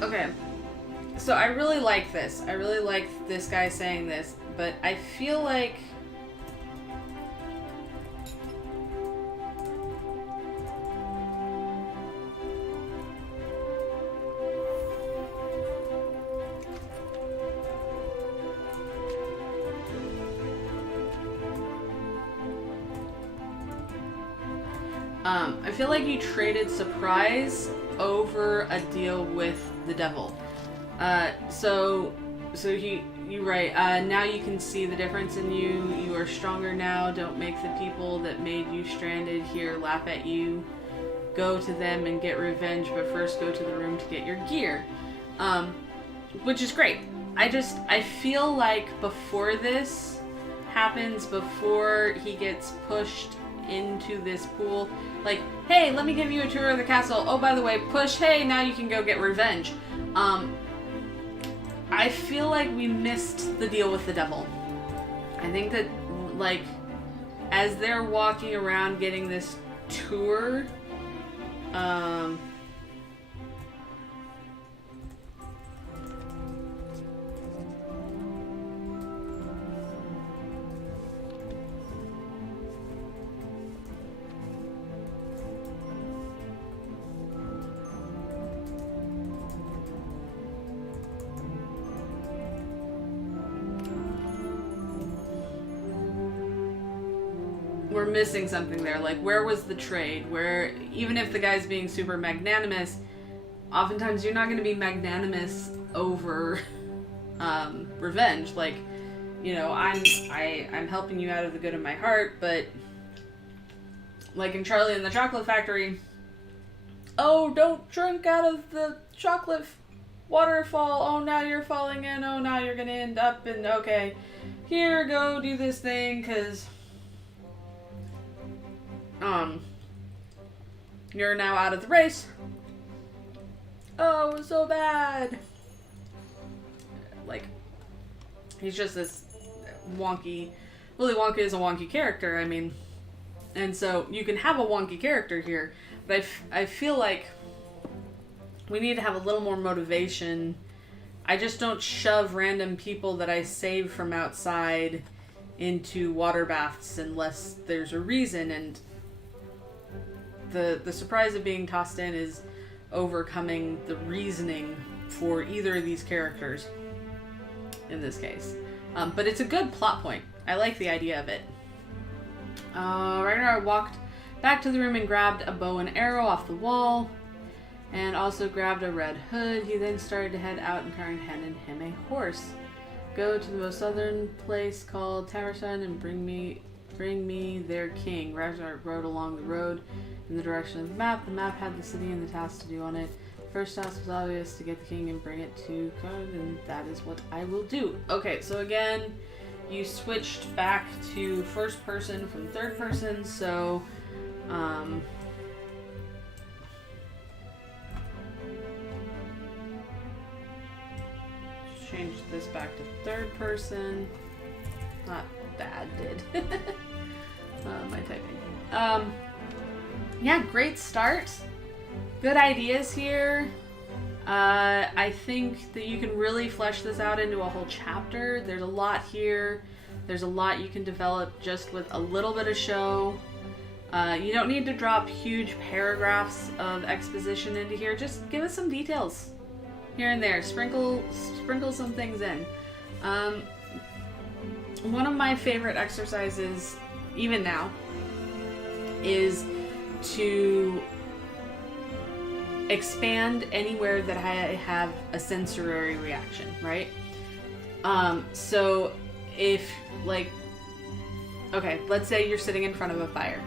Okay, so I really like this. I really like this guy saying this, but I feel like he traded surprise over a deal with the devil. So you're right. Now you can see the difference in you. You are stronger now. Don't make the people that made you stranded here laugh at you. Go to them and get revenge, but first go to the room to get your gear. Which is great. I feel like before this happens, before he gets pushed into this pool, like, hey, let me give you a tour of the castle. Oh, by the way, push, hey, now you can go get revenge. I feel like we missed the deal with the devil. I think that, like, as they're walking around getting this tour, we're missing something there. Like, where was the trade? Where, even if the guy's being super magnanimous, oftentimes you're not going to be magnanimous over revenge. Like, you know, I'm helping you out of the good of my heart, but like in Charlie and the Chocolate Factory, oh, don't drink out of the chocolate waterfall. Oh, now you're falling in. Oh, now you're gonna end up in, okay, here, go do this thing, because you're now out of the race. Oh, it was so bad. Like, he's just this wonky, Willy Wonka is a wonky character, I mean, and so you can have a wonky character here, but I feel like we need to have a little more motivation. I just don't shove random people that I save from outside into water baths unless there's a reason, and the surprise of being tossed in is overcoming the reasoning for either of these characters in this case. But it's a good plot point. I like the idea of it. Ragnar walked back to the room and grabbed a bow and arrow off the wall, and also grabbed a red hood. He then started to head out and handed him a horse. Go to the most southern place called Tamerson and bring me their king. Ragnar rode along the road in the direction of the map. The map had the city and the task to do on it. First task was obvious: to get the king and bring it to Kod, and that is what I will do. Okay, so again, you switched back to first person from third person, so change this back to third person. Not bad, did. My typing. Yeah, great start. Good ideas here. I think that you can really flesh this out into a whole chapter. There's a lot here. There's a lot you can develop just with a little bit of show. You don't need to drop huge paragraphs of exposition into here. Just give us some details here and there. Sprinkle some things in. One of my favorite exercises, even now, is to expand anywhere that I have a sensory reaction, right? So if, like, okay, let's say you're sitting in front of a fire,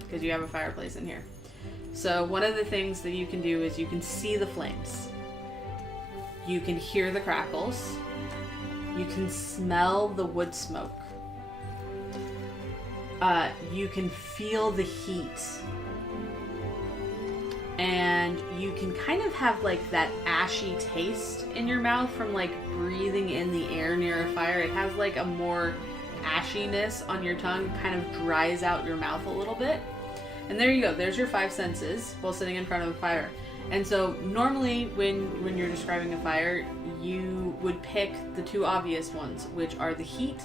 because you have a fireplace in here. So one of the things that you can do is you can see the flames. You can hear the crackles. You can smell the wood smoke. You can feel the heat. And you can kind of have like that ashy taste in your mouth from like breathing in the air near a fire. It has like a more ashiness on your tongue, kind of dries out your mouth a little bit. And there you go. There's your 5 senses while sitting in front of a fire. And so normally when you're describing a fire, you would pick the 2 obvious ones, which are the heat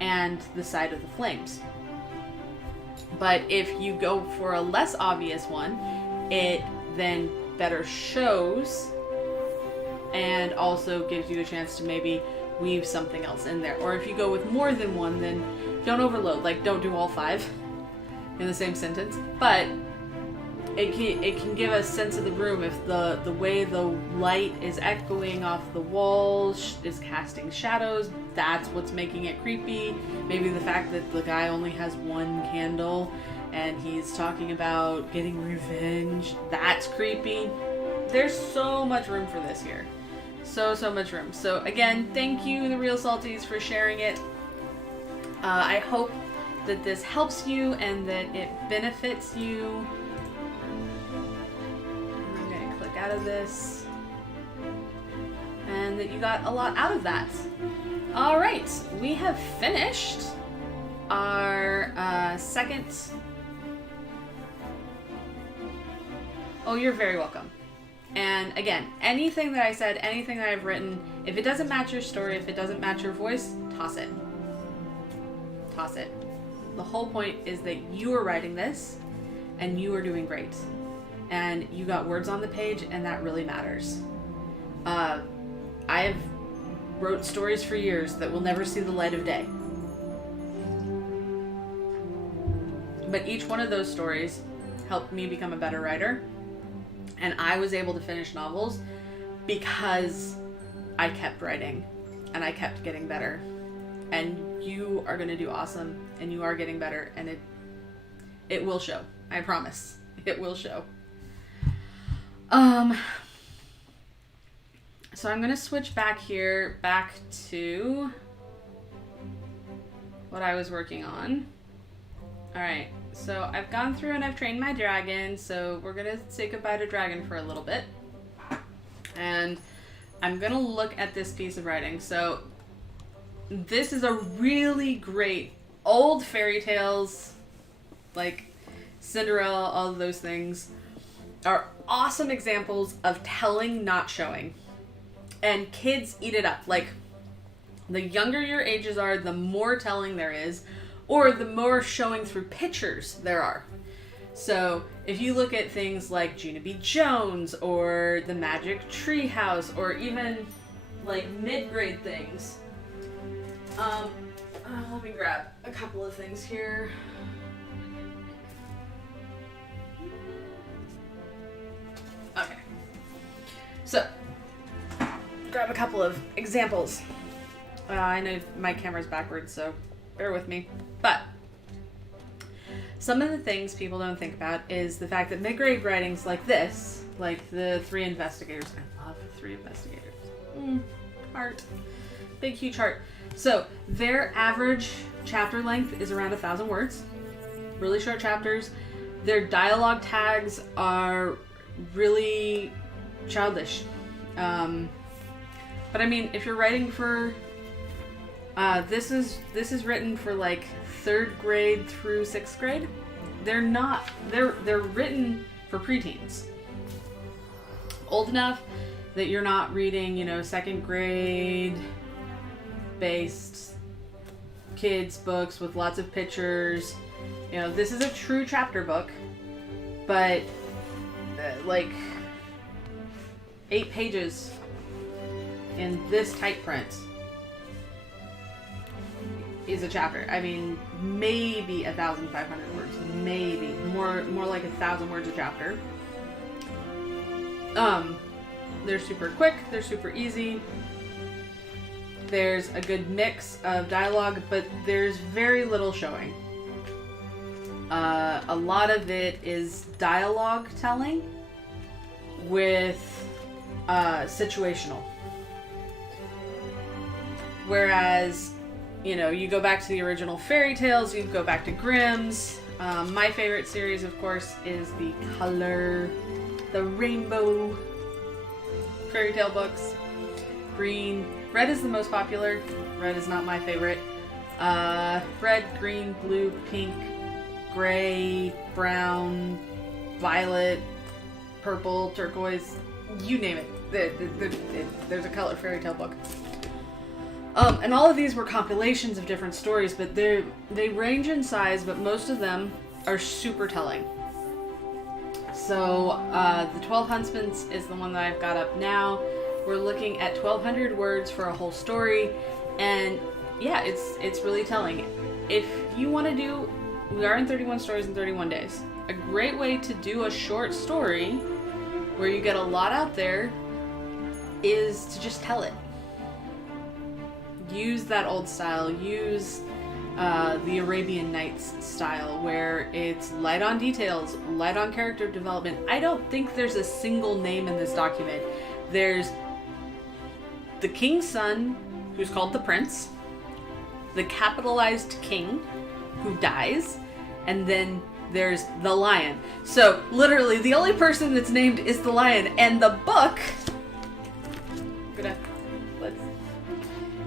and the sight of the flames. But if you go for a less obvious one, it then better shows and also gives you a chance to maybe weave something else in there. Or if you go with more than one, then don't overload. Like, don't do all 5 in the same sentence. But it can give a sense of the room if the way the light is echoing off the walls is casting shadows. That's what's making it creepy. Maybe the fact that the guy only has 1 candle and he's talking about getting revenge. That's creepy. There's so much room for this here. So much room. So again, thank you, The Real Salties, for sharing it. I hope that this helps you and that it benefits you. I'm going to click out of this. And that you got a lot out of that. Alright, we have finished our second... Oh, you're very welcome. And again, anything that I said, anything that I've written, if it doesn't match your story, if it doesn't match your voice, toss it. Toss it. The whole point is that you are writing this, and you are doing great. And you got words on the page, and that really matters. I've wrote stories for years that will never see the light of day. But each one of those stories helped me become a better writer. And I was able to finish novels because I kept writing and I kept getting better. And you are going to do awesome, and you are getting better, and it will show. I promise. It will show. So I'm going to switch back to what I was working on. All right. So I've gone through and I've trained my dragon, so we're going to say goodbye to dragon for a little bit. And I'm going to look at this piece of writing. So this is a really great old fairy tales, like Cinderella, all of those things, are awesome examples of telling, not showing. And kids eat it up. Like, the younger your ages are, the more telling there is, or the more showing through pictures there are. So if you look at things like Gina B. Jones or The Magic Tree House, or even like mid-grade things. Let me grab a couple of things here. Okay. So, grab a couple of examples. I know my camera's backwards, so bear with me. But some of the things people don't think about is the fact that mid-grade writings like this, like the Three Investigators. I love the Three Investigators. Heart. Big, huge heart. So their average chapter length is around 1,000 words. Really short chapters. Their dialogue tags are really childish. But I mean, if you're writing for, this is written for like 3rd grade through 6th grade. They're written for preteens. Old enough that you're not reading, 2nd grade based kids books with lots of pictures. This is a true chapter book, but like 8 pages in this tight print is a chapter. I mean, maybe 1,500 words, maybe more like 1,000 words a chapter. They're super quick, they're super easy. There's a good mix of dialogue, but there's very little showing. A lot of it is dialogue telling with situational. Whereas, you go back to the original fairy tales, you go back to Grimm's. My favorite series, of course, is the rainbow fairy tale books. Red is the most popular. Red is not my favorite. Red, green, blue, pink, gray, brown, violet, purple, turquoise, you name it. There's a color fairy tale book. And all of these were compilations of different stories, but they range in size, but most of them are super telling. So, the 12 Huntsmen is the one that I've got up now. We're looking at 1,200 words for a whole story, and yeah, it's really telling. If you want to do, we are in 31 stories in 31 days. A great way to do a short story where you get a lot out there is to just tell it. Use that old style. Use the Arabian Nights style, where it's light on details, light on character development. I don't think there's a single name in this document. There's the king's son, who's called the prince, the capitalized king, who dies, and then there's the lion. So literally the only person that's named is the lion, and the book,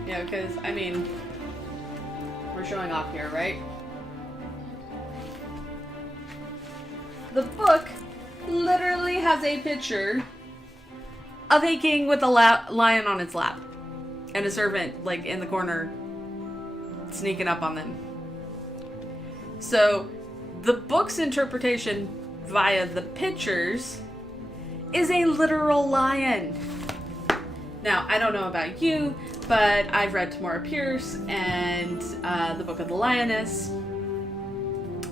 because I mean, we're showing off here, right? The book literally has a picture of a king with a lion on its lap and a servant like in the corner sneaking up on them. So the book's interpretation via the pictures is a literal lion. Now, I don't know about you, but I've read Tamora Pierce and the Book of the Lioness.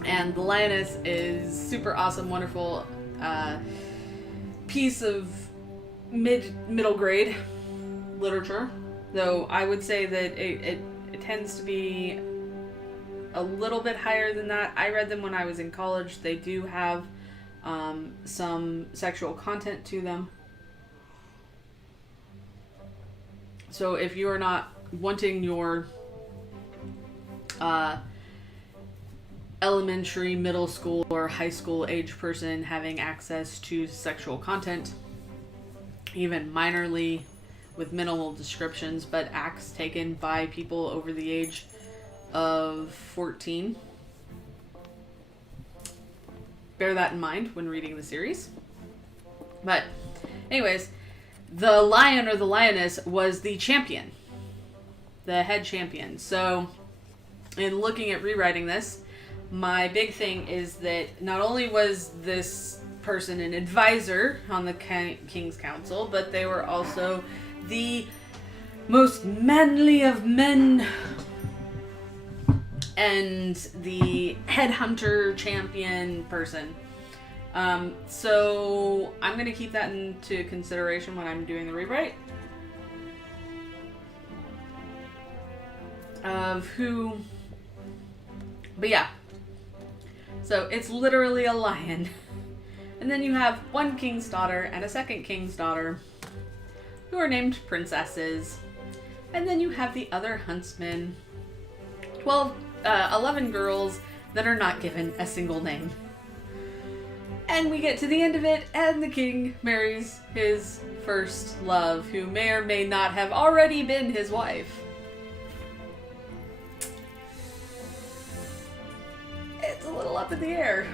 And the Lioness is super awesome, wonderful piece of middle grade literature, though I would say that it tends to be a little bit higher than that. I read them when I was in college. They do have some sexual content to them. So if you are not wanting your elementary, middle school, or high school age person having access to sexual content, even minorly with minimal descriptions, but acts taken by people over the age of 14, bear that in mind when reading the series. But anyways, the lion or the lioness was the champion, the head champion. So in looking at rewriting this, my big thing is that not only was this person an advisor on the King's Council, but they were also the most manly of men and the headhunter champion person. So I'm going to keep that into consideration when I'm doing the rewrite of who. But yeah, so it's literally a lion. And then you have one king's daughter and a second king's daughter who are named princesses. And then you have the other huntsmen, 11 girls that are not given a single name. And we get to the end of it, and the king marries his first love, who may or may not have already been his wife. It's a little up in the air.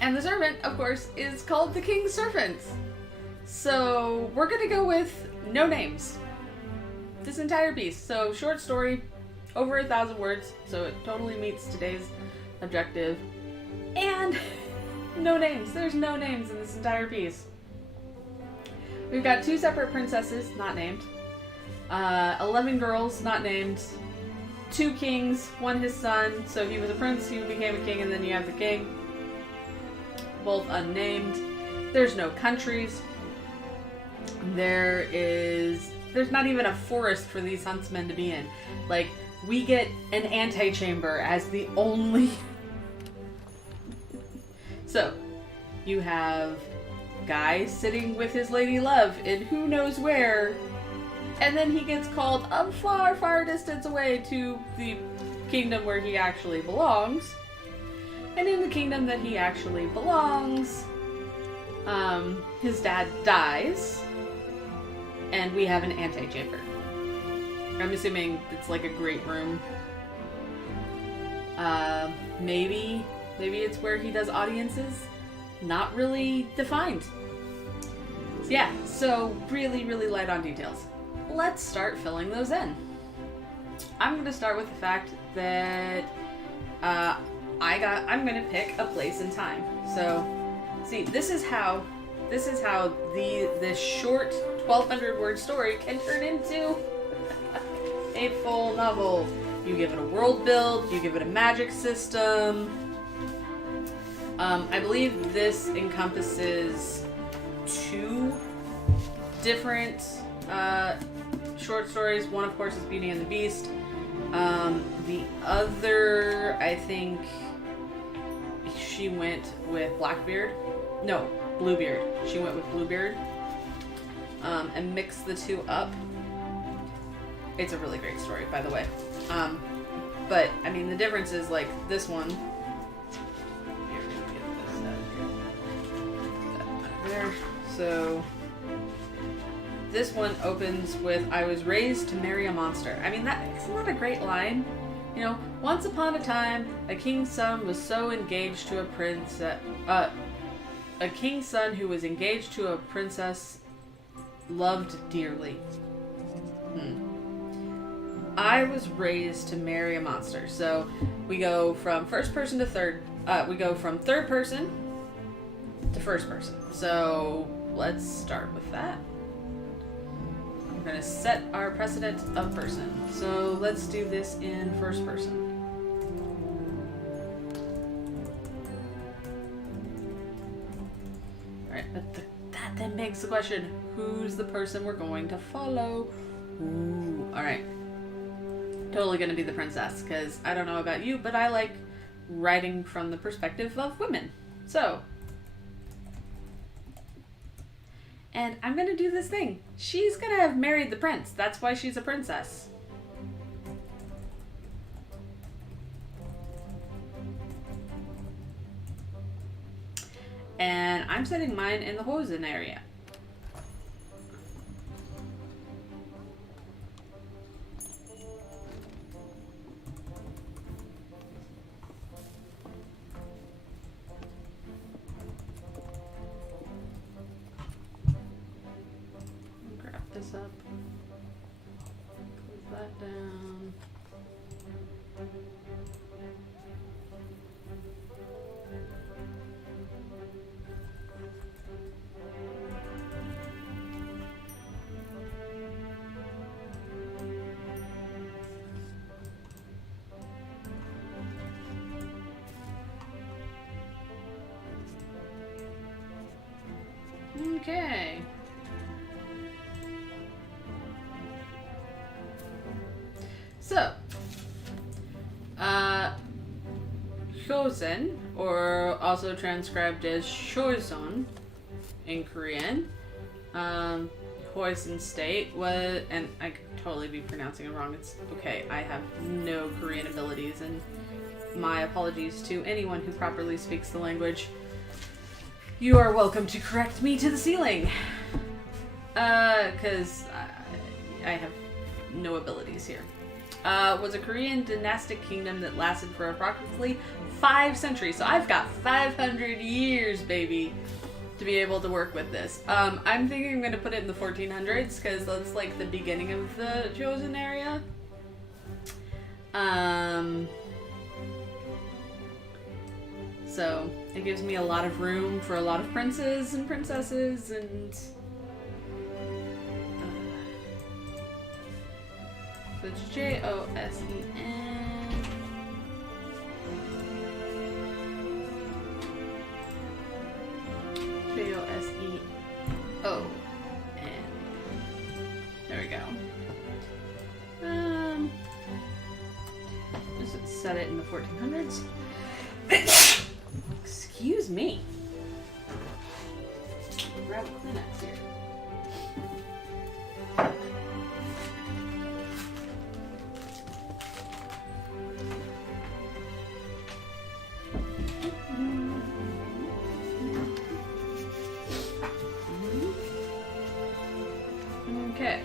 And the servant, of course, is called the king's servant. So we're gonna go with no names. This entire piece. So short story, over 1,000 words, so it totally meets today's objective. And no names. There's no names in this entire piece. We've got 2 separate princesses, not named. 11 girls, not named. 2 kings, 1 his son. So he was a prince, he became a king, and then you have the king. Both unnamed. There's no countries. There's not even a forest for these huntsmen to be in. Like, we get an antechamber as the only... So, you have Guy sitting with his lady love in who knows where, and then he gets called a far, far distance away to the kingdom where he actually belongs. And in the kingdom that he actually belongs, his dad dies, and we have an antechamber. I'm assuming it's like a great room. Maybe it's where he does audiences. Not really defined. So yeah, so really, really light on details. Let's start filling those in. I'm going to start with the fact that I'm going to pick a place and time. So, see, this is how this short 1,200 word story can turn into a full novel. You give it a world build, you give it a magic system. I believe this encompasses 2 different short stories. One, of course, is Beauty and the Beast. The other, I think, she went with Blackbeard. No, Bluebeard. She went with Bluebeard. And mixed the 2 up. It's a really great story, by the way. But, I mean, the difference is, like, this one. Here, get this out here. There. So, this one opens with, I was raised to marry a monster. I mean, isn't that a great line? You know, once upon a time, a king's son was so engaged to a princess, a king's son who was engaged to a princess loved dearly. I was raised to marry a monster. So we go from first person to third. We go from third person to first person. So let's start with that. We're going to set our precedent of person. So let's do this in first person. begs the question, who's the person we're going to follow? Ooh, alright. Totally gonna be the princess, because I don't know about you, but I like writing from the perspective of women. So, and I'm gonna do this thing. She's gonna have married the prince. That's why she's a princess. And I'm setting mine in the Hosen area. Grab this up. Close that down. Okay. So, Chosen, or also transcribed as Choson in Korean, Hoisin State was, and I could totally be pronouncing it wrong. It's okay. I have no Korean abilities, and my apologies to anyone who properly speaks the language. You are welcome to correct me to the ceiling. Because I have no abilities here. Was a Korean dynastic kingdom that lasted for approximately 5 centuries. So I've got 500 years, baby, to be able to work with this. I'm thinking I'm going to put it in the 1400s because that's like the beginning of the chosen area. So it gives me a lot of room for a lot of princes and princesses and... So it's Josen. Joseon. There we go. Just set it in the 1400s. Excuse me. Grab a Kleenex here. Okay.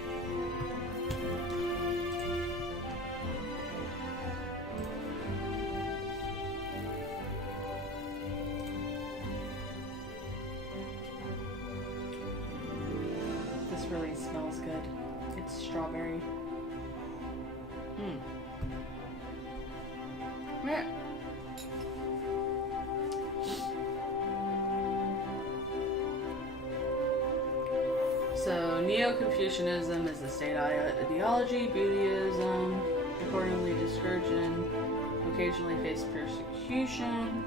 This really smells good. It's strawberry. Yeah. So, Neo-Confucianism is the state ideology. Buddhism, accordingly discouraged and occasionally faced persecution.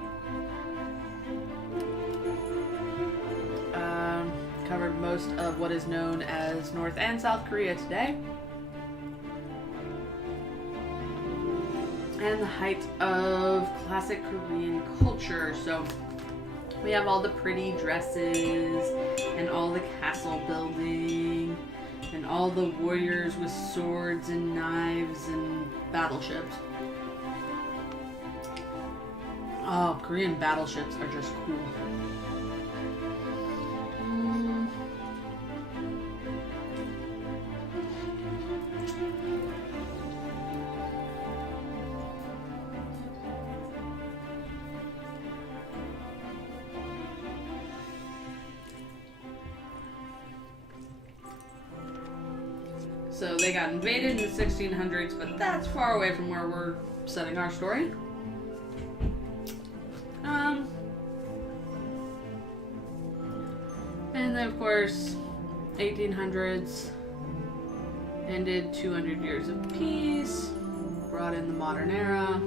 Covered most of what is known as North and South Korea today. And the height of classic Korean culture. So we have all the pretty dresses and all the castle building and all the warriors with swords and knives and battleships. Oh, Korean battleships are just cool. So they got invaded in the 1600s, but that's far away from where we're setting our story. And then, of course, 1800s ended 200 years of peace, brought in the modern era,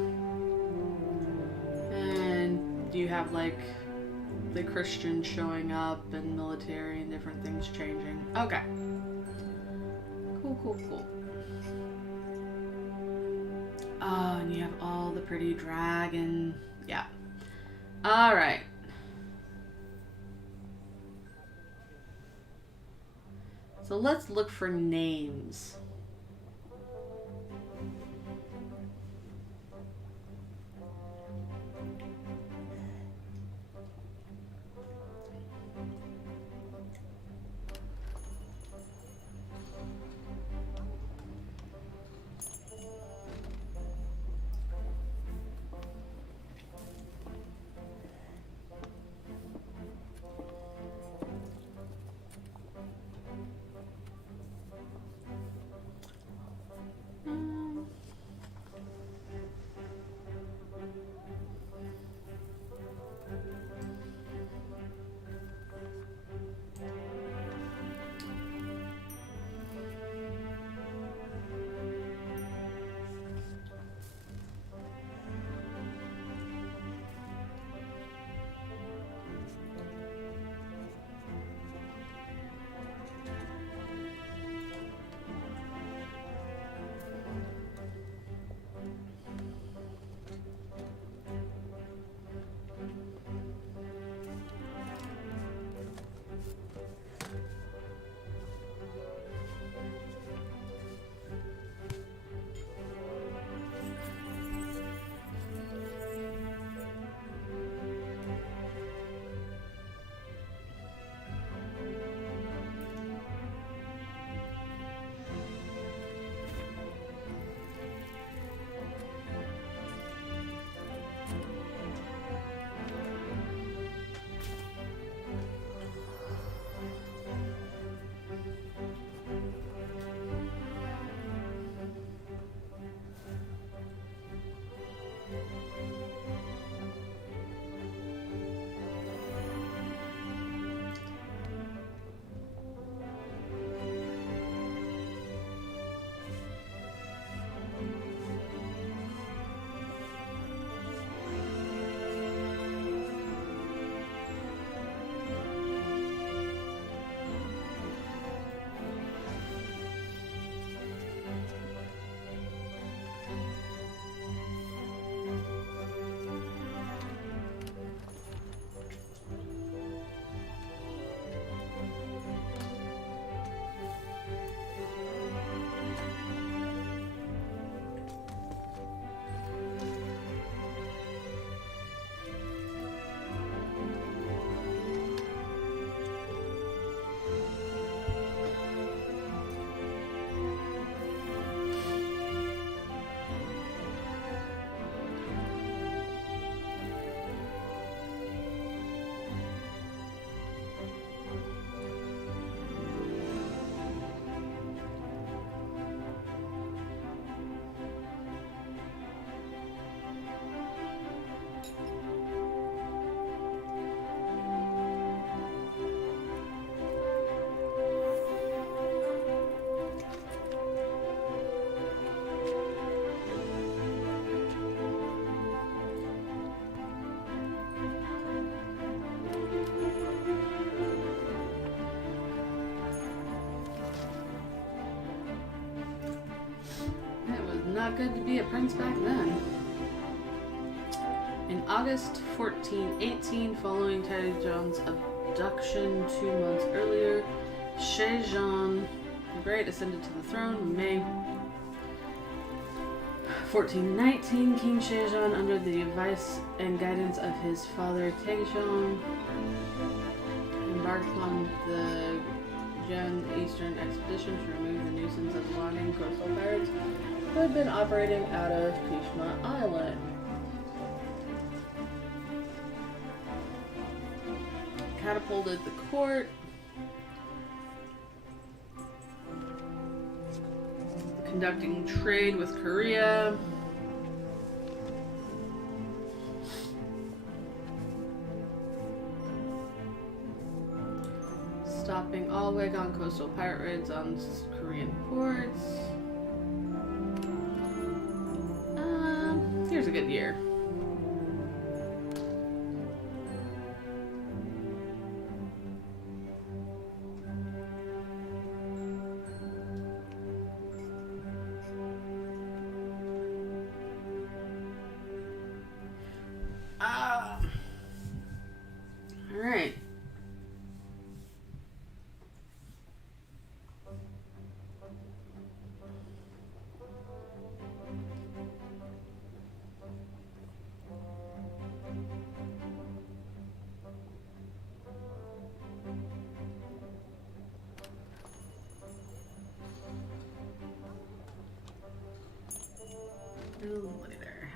and you have like the Christians showing up and military and different things changing. Okay. Cool. Oh, and you have all the pretty dragon. Yeah. Alright. So let's look for names. Not good to be a prince back then. In August 1418, following Taizong's abduction 2 months earlier, Shizong the Great ascended to the throne. In May 1419, King Shizong, under the advice and guidance of his father Taizong, embarked upon the Jen Eastern expedition to remove the nuisance of wanting coastal pirates who had been operating out of Kishima Island. Catapulted the court. Conducting trade with Korea. Stopping all Wagon coastal pirate raids on Korean ports. Here's a good year. later.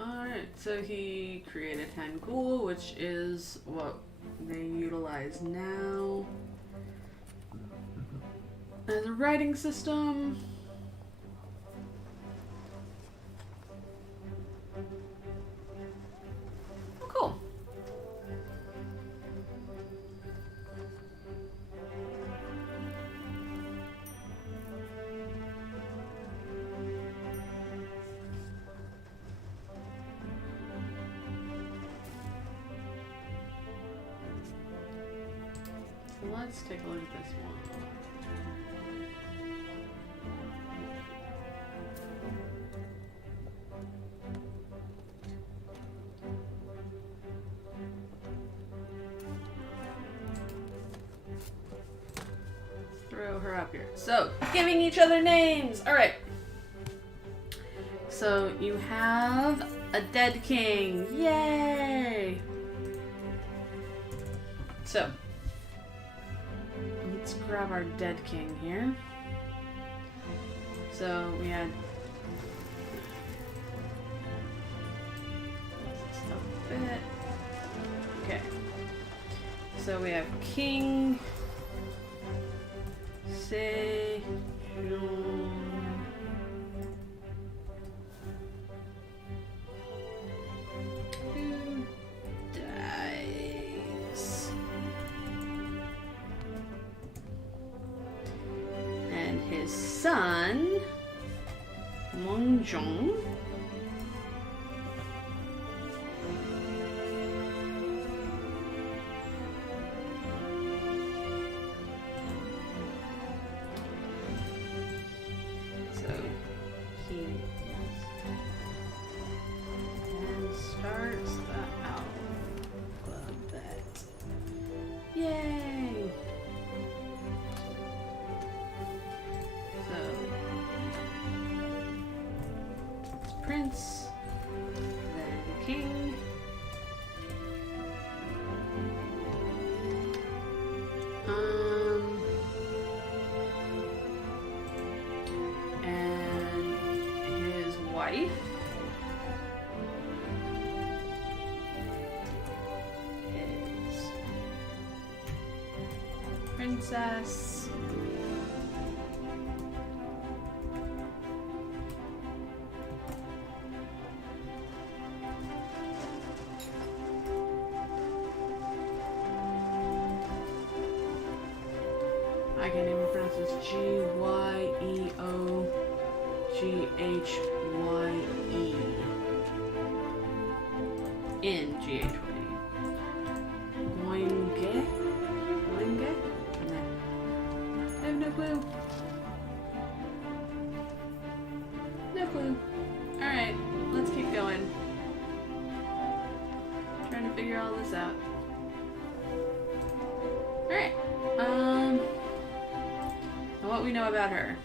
Alright, so he created Hangul, which is what they utilize now as a writing system. Oh, cool. Let's take a look at this one. Throw her up here. So, giving each other names. All right. So you have a dead king. Yay! So let's grab our dead king here. So we had stop a bit. Okay. So we have King Sejong. Who dies? And his son, Mongjong. So he and starts the alphabet. Yay! So prince, then king. And his wife is princess. I can't even pronounce this. Gyeoghye. In G-H-Y. Goinge? Goinge? No. I have no clue. No clue. Alright, let's keep going. Trying to figure all this out. Alright. What we know about her.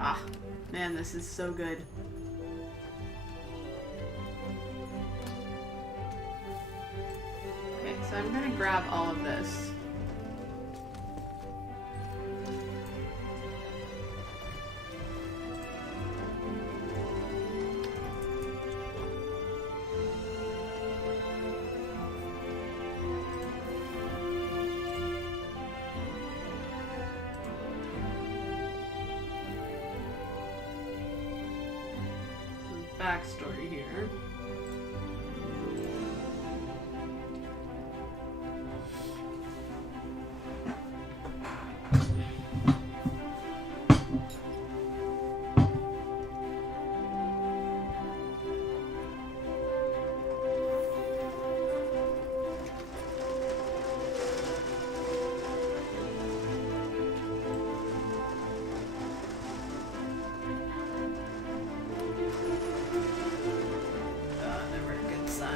Ah, man, this is so good. Okay, so I'm gonna grab all of this. Backstory here. Never a good sign.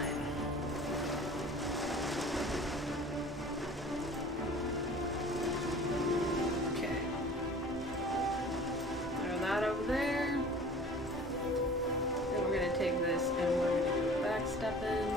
Okay. Throw that over there. Then we're going to take this and we're going to go backstepping.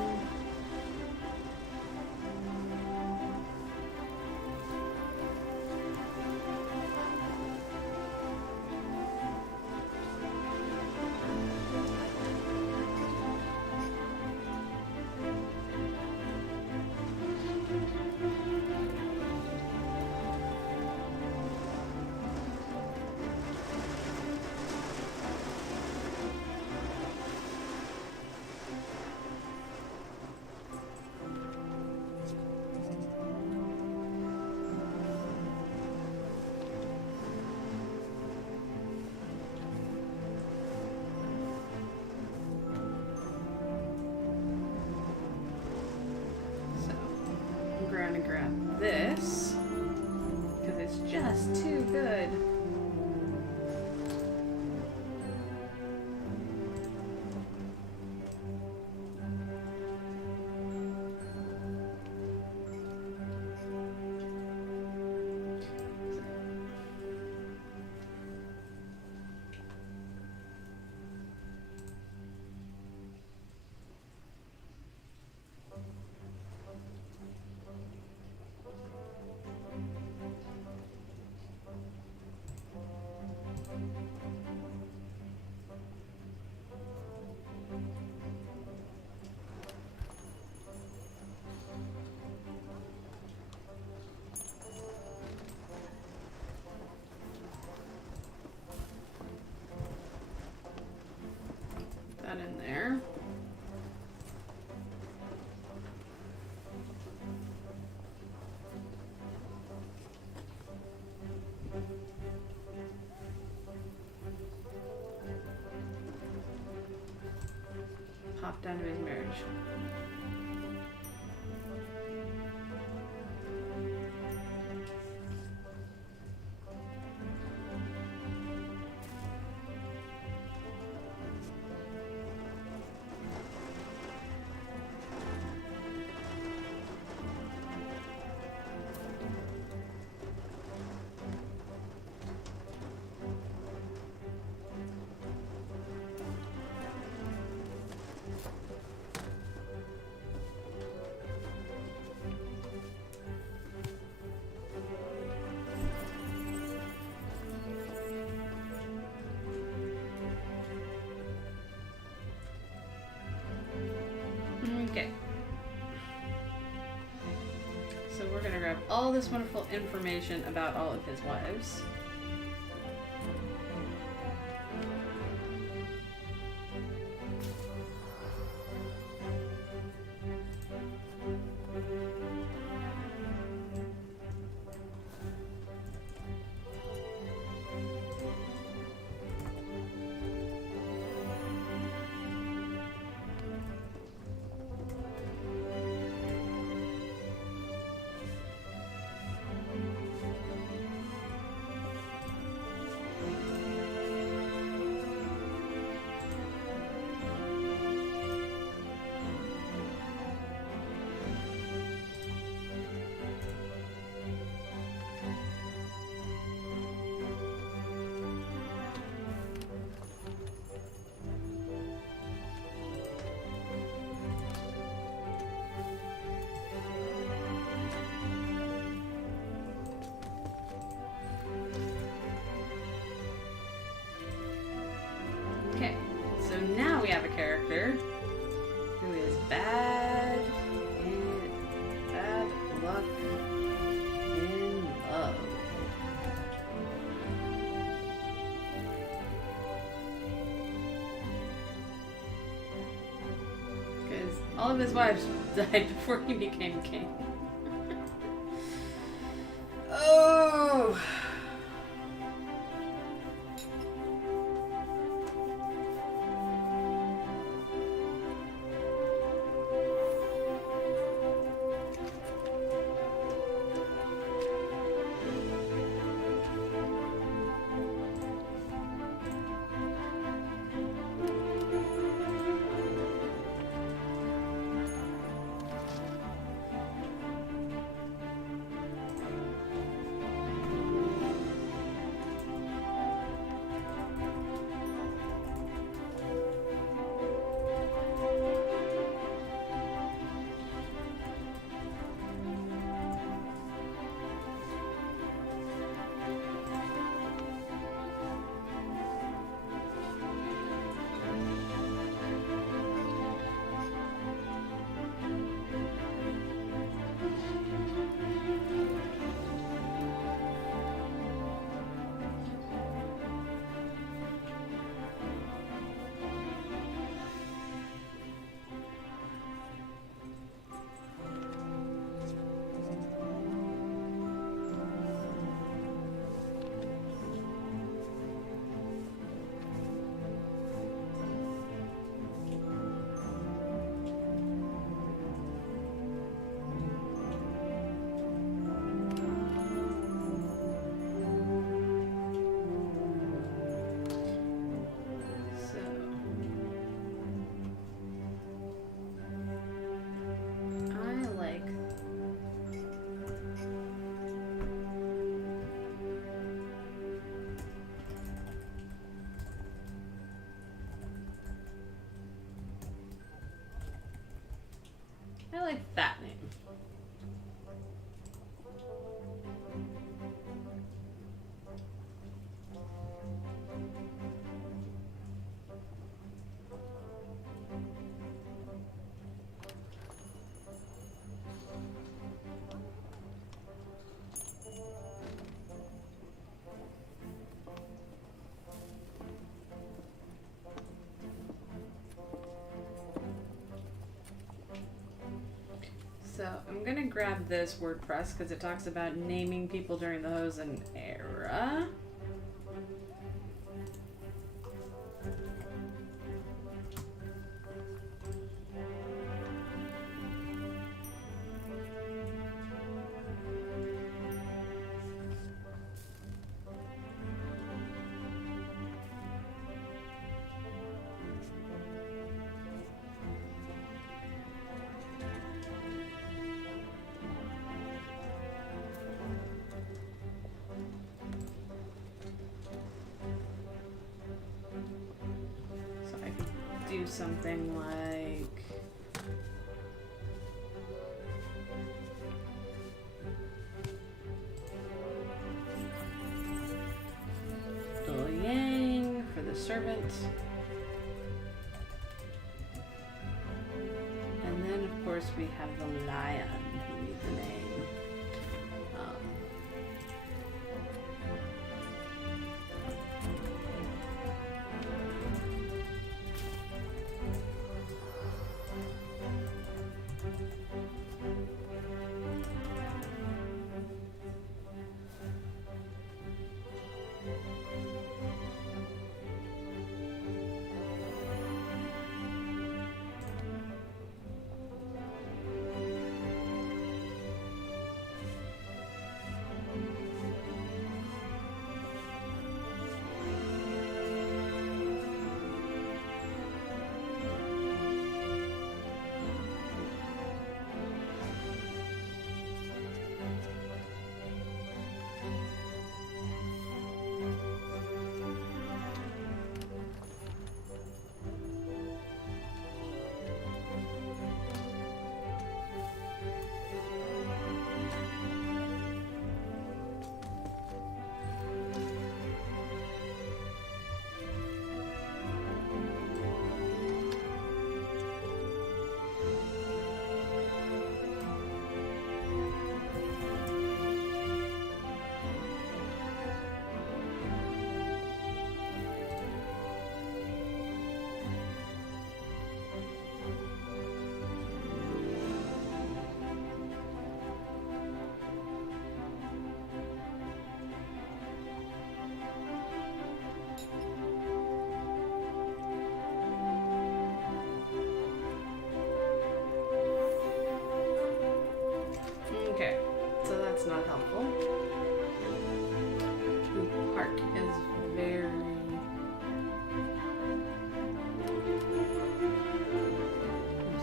Going to grab this because it's just too good. That in there. Pop down to his marriage. Okay. So we're gonna grab all this wonderful information about all of his wives. All of his wives died before he became king. Oh. I like that name. So I'm gonna grab this WordPress because it talks about naming people during the Hosen era. Do something like Yang for the servant, and then of course we have the lion who needs a name. Okay, so that's not helpful. Ooh, park is very... Ooh,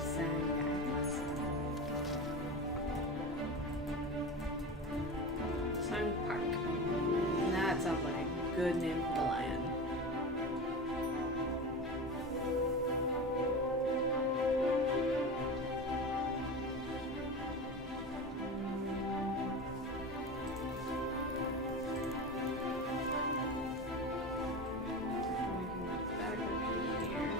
sang, guys. Sung Park. That sounds like a good name for the lion. Back up here.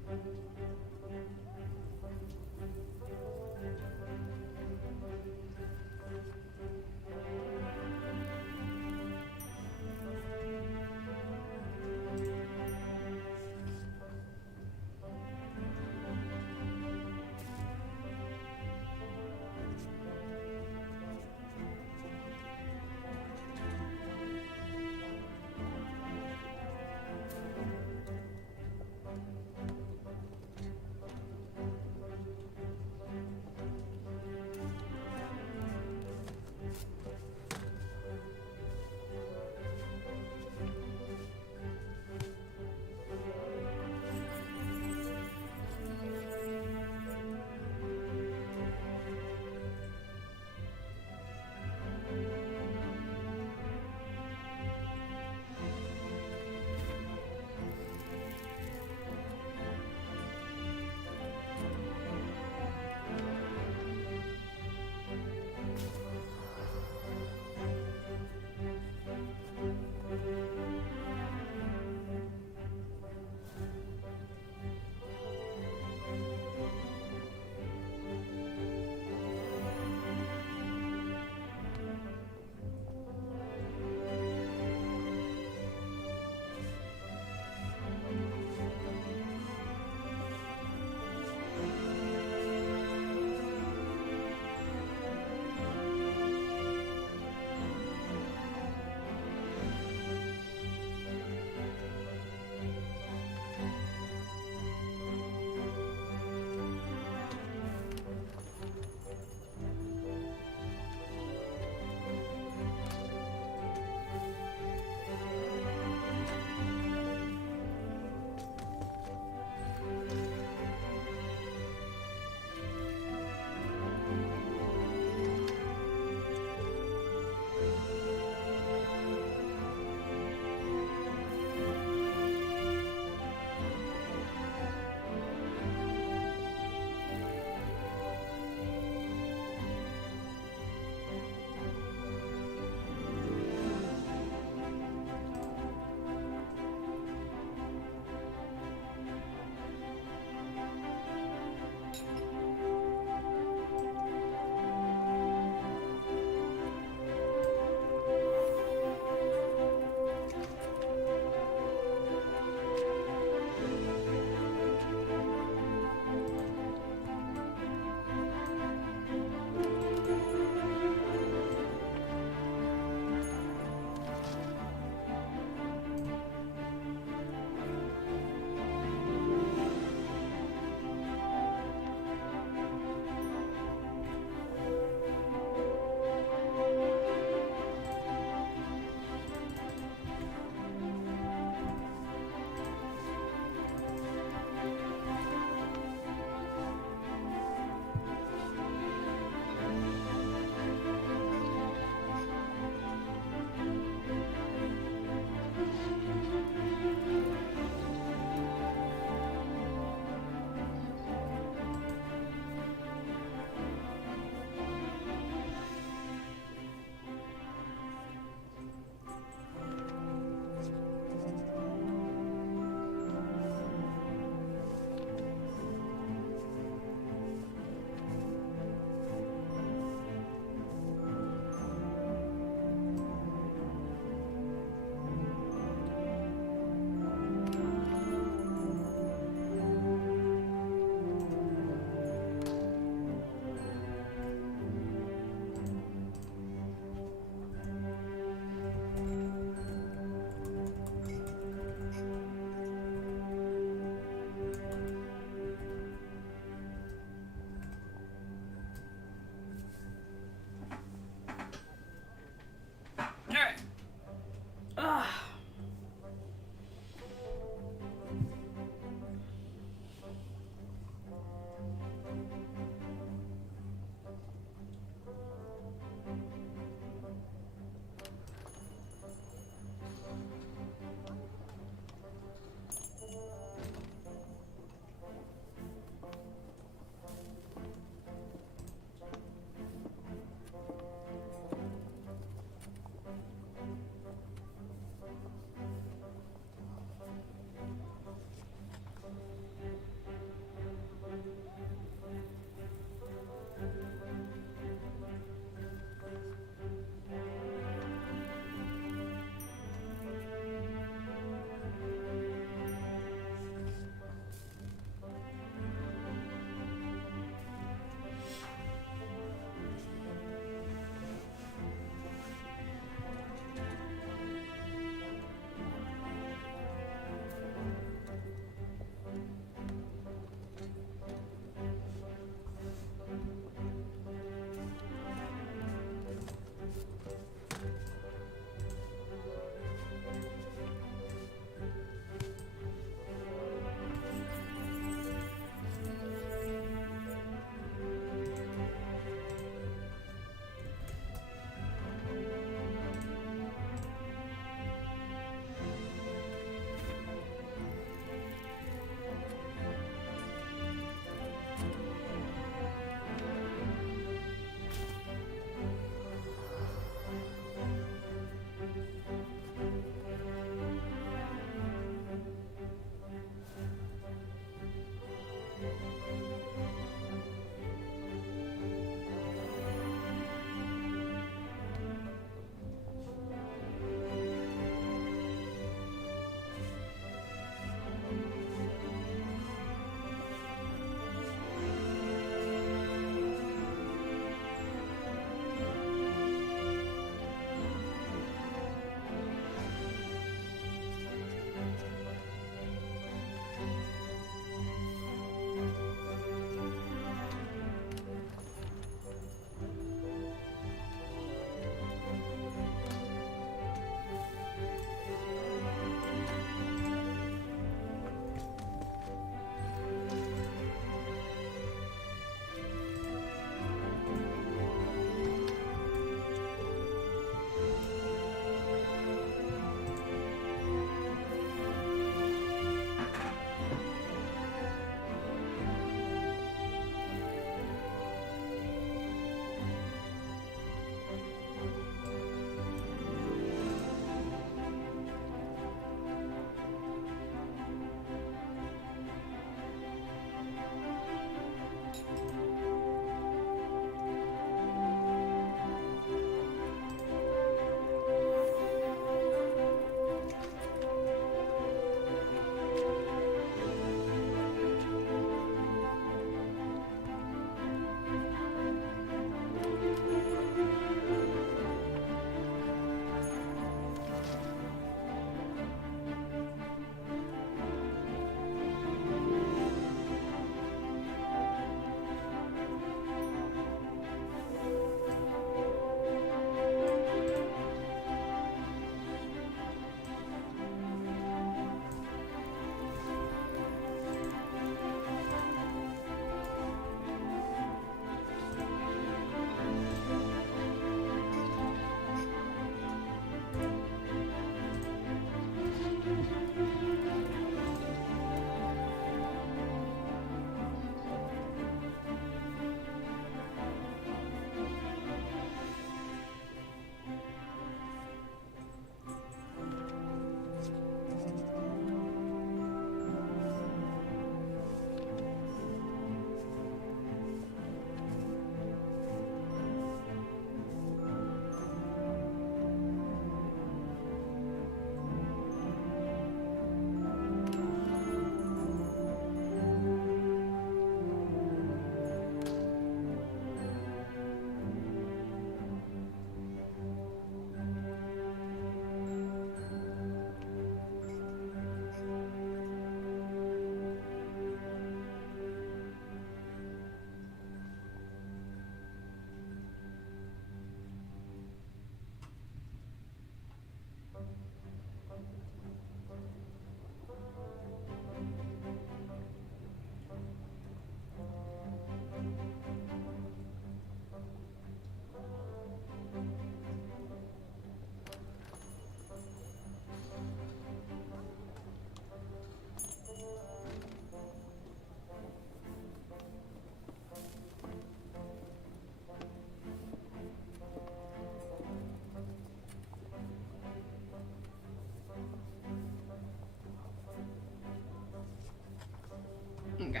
Okay.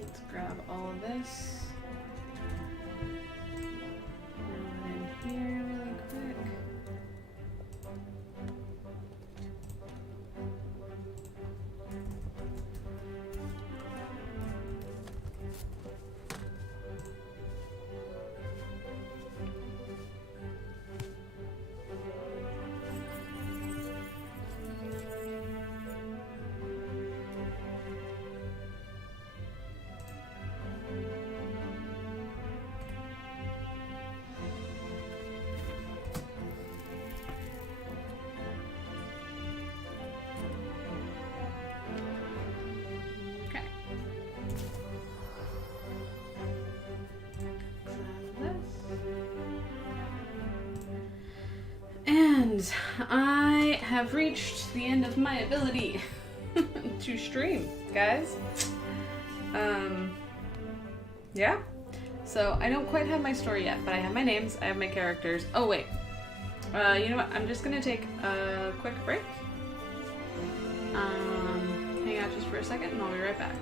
Let's grab all of this. Throw it in here really quick. Okay. And I have reached the end of my ability to stream, guys. Yeah. So I don't quite have my story yet, but I have my names, I have my characters. Oh wait. You know what? I'm just gonna take a quick break. Hang out just for a second and I'll be right back.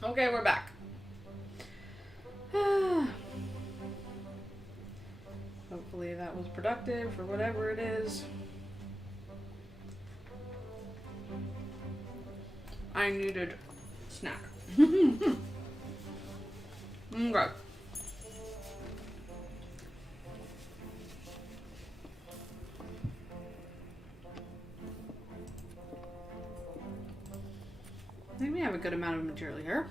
Okay, we're back. Hopefully that was productive for whatever it is. I needed snack. Okay. I think we have a good amount of material here.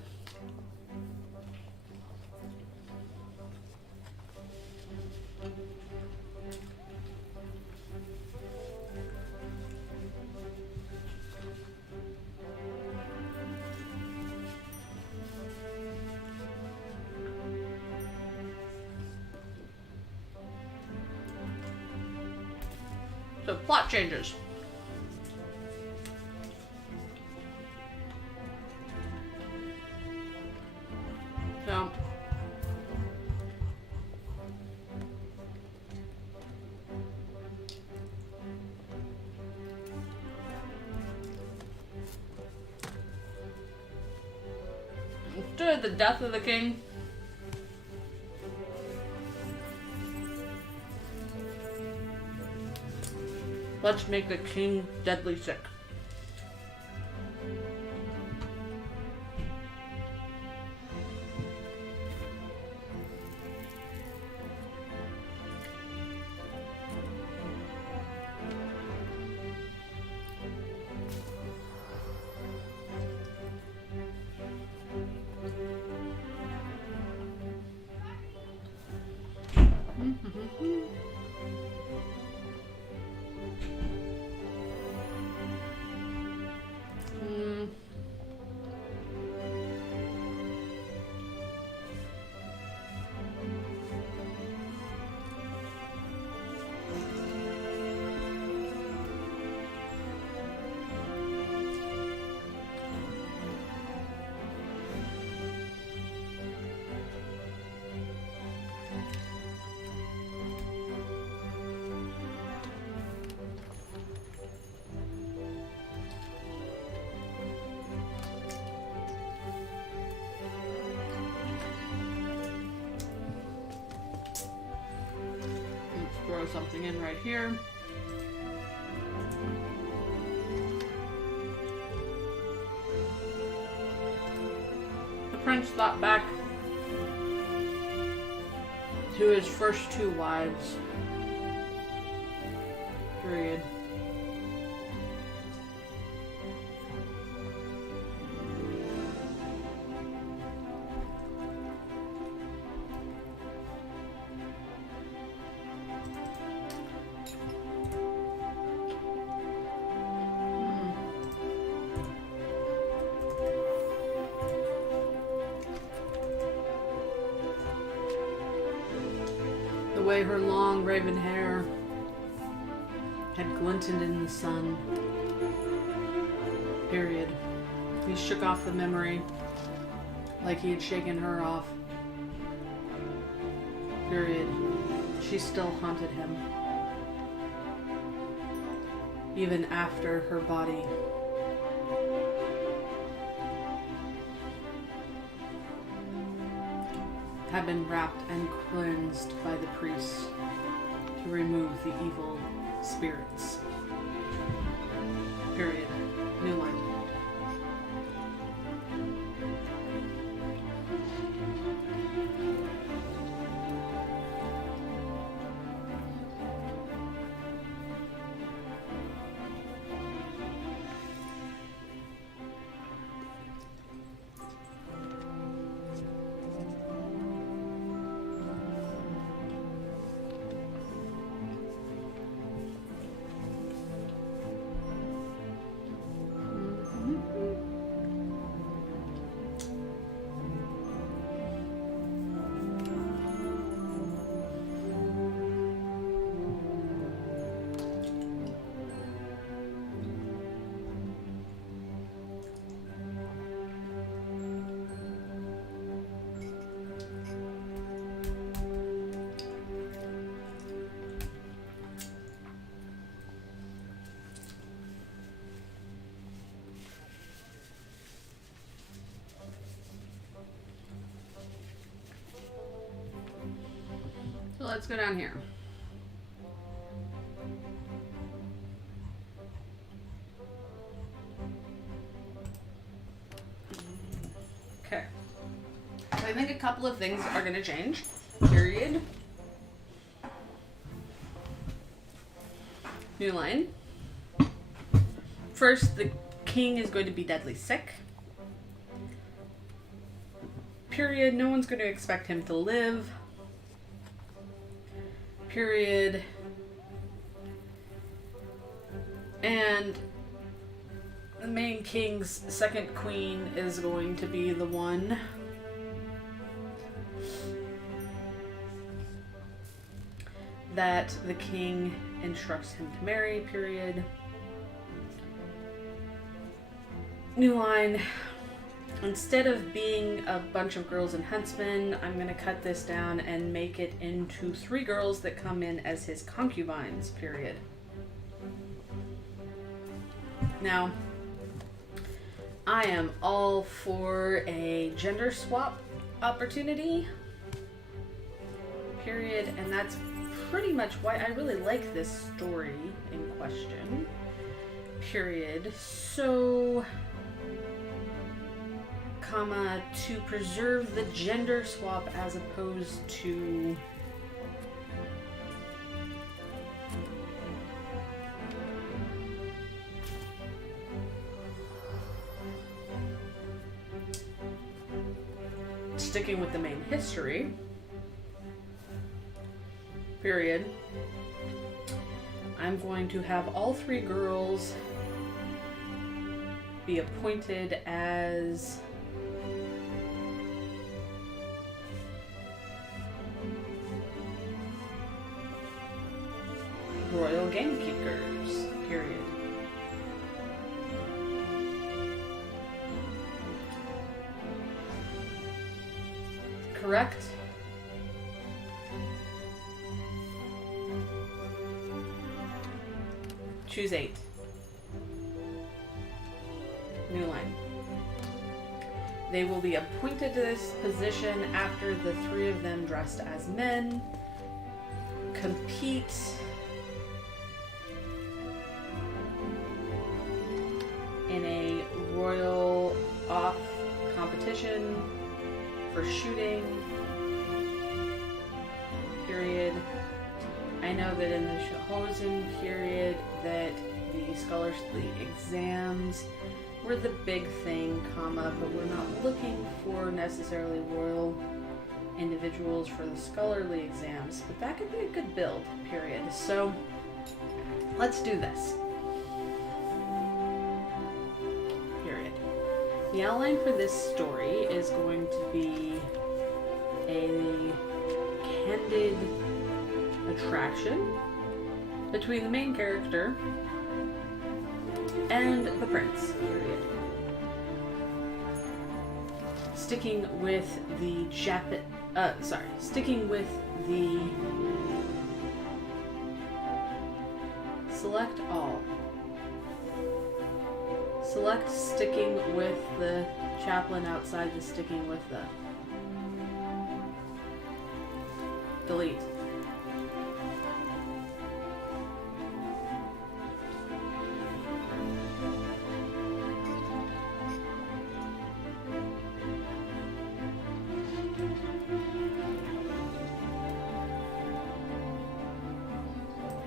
So, plot changes. So, after the death of the king, let's make the king deadly sick. Throw something in right here. The prince thought back to his first two wives. Period. The way her long raven hair had glinted in the sun. Period. He shook off the memory like he had shaken her off. Period. She still haunted him. Even after her body had been wrapped and cleansed by the priests to remove the evil spirits. Period. New line. let's go down here. Okay. So I think a couple of things are going to change. Period. New line. First, the king is going to be deadly sick. Period. No one's going to expect him to live. Period. And the main king's second queen is going to be the one that the king instructs him to marry, period. New line. Instead of being a bunch of girls and huntsmen, I'm going to cut this down and make it into 3 girls that come in as his concubines, period. Now, I am all for a gender swap opportunity, period, and that's pretty much why I really like this story in question, period. So, comma, to preserve the gender swap as opposed to sticking with the main history, period. I'm going to have all 3 girls be appointed as royal gamekeepers, period. Correct? Choose 8. New line. They will be appointed to this position after the 3 of them dressed as men compete in a royal off competition for shooting, period. I know that in the Hosen period that the scholarly exams were the big thing, comma, but we're not looking for necessarily royal individuals for the scholarly exams, but that could be a good build, period. So let's do this. Period. The outline for this story is going to be a candid attraction between the main character and the prince, period. Sticking with the select all. Select sticking with the chaplain outside the sticking with the. Delete.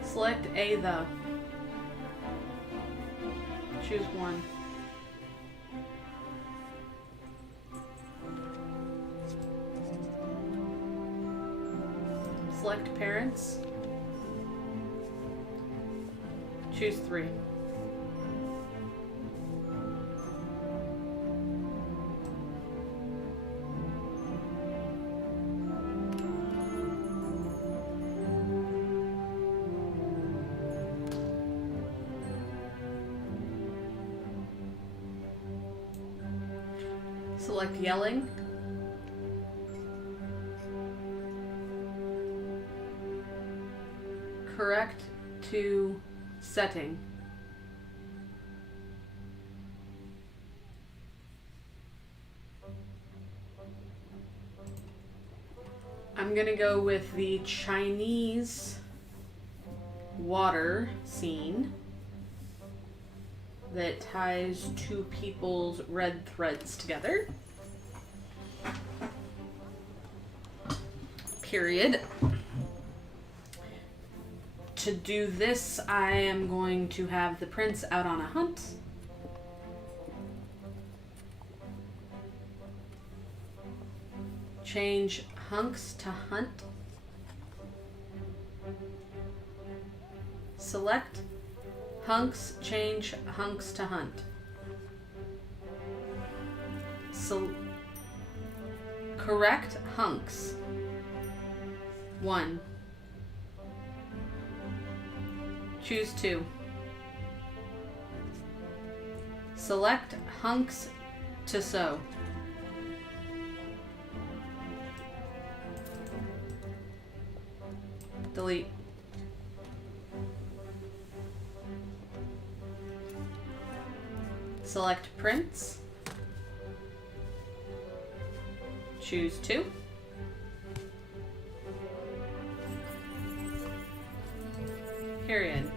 Select a the. Choose one. Select parents. Choose 3. Select yelling. Correct to setting. I'm gonna go with the Chinese water scene that ties two people's red threads together. Period. To do this, I am going to have the prince out on a hunt. Change hunks to hunt. Select hunks, change hunks to hunt. Correct hunks. 1. Choose 2. Select hunks to sew. Delete. Select prints. Choose 2. Period.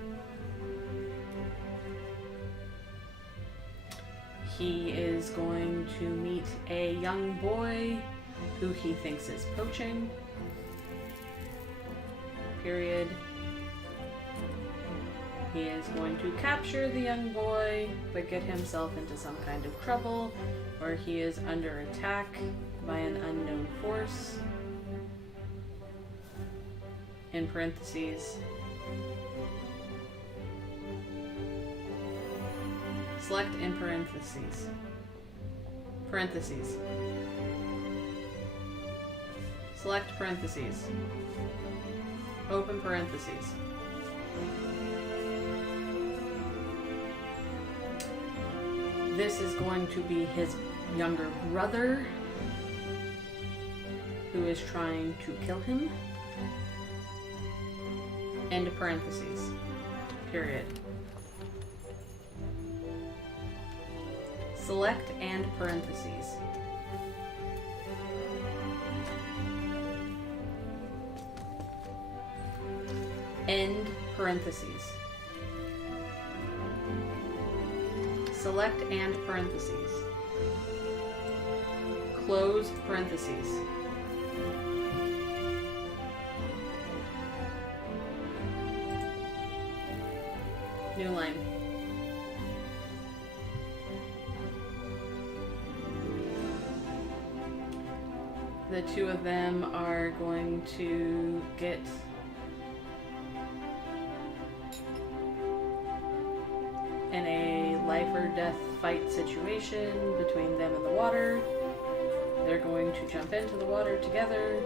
He is going to meet a young boy who he thinks is poaching. Period. He is going to capture the young boy, but get himself into some kind of trouble, where he is under attack by an unknown force. In parentheses. Select in parentheses. Parentheses. Select parentheses. Open parentheses. This is going to be his younger brother who is trying to kill him. End parentheses. Period. Select and parentheses. End parentheses. Select and parentheses. Close parentheses. New line. The two of them are going to get in a life or death fight situation between them and the water. They're going to jump into the water together.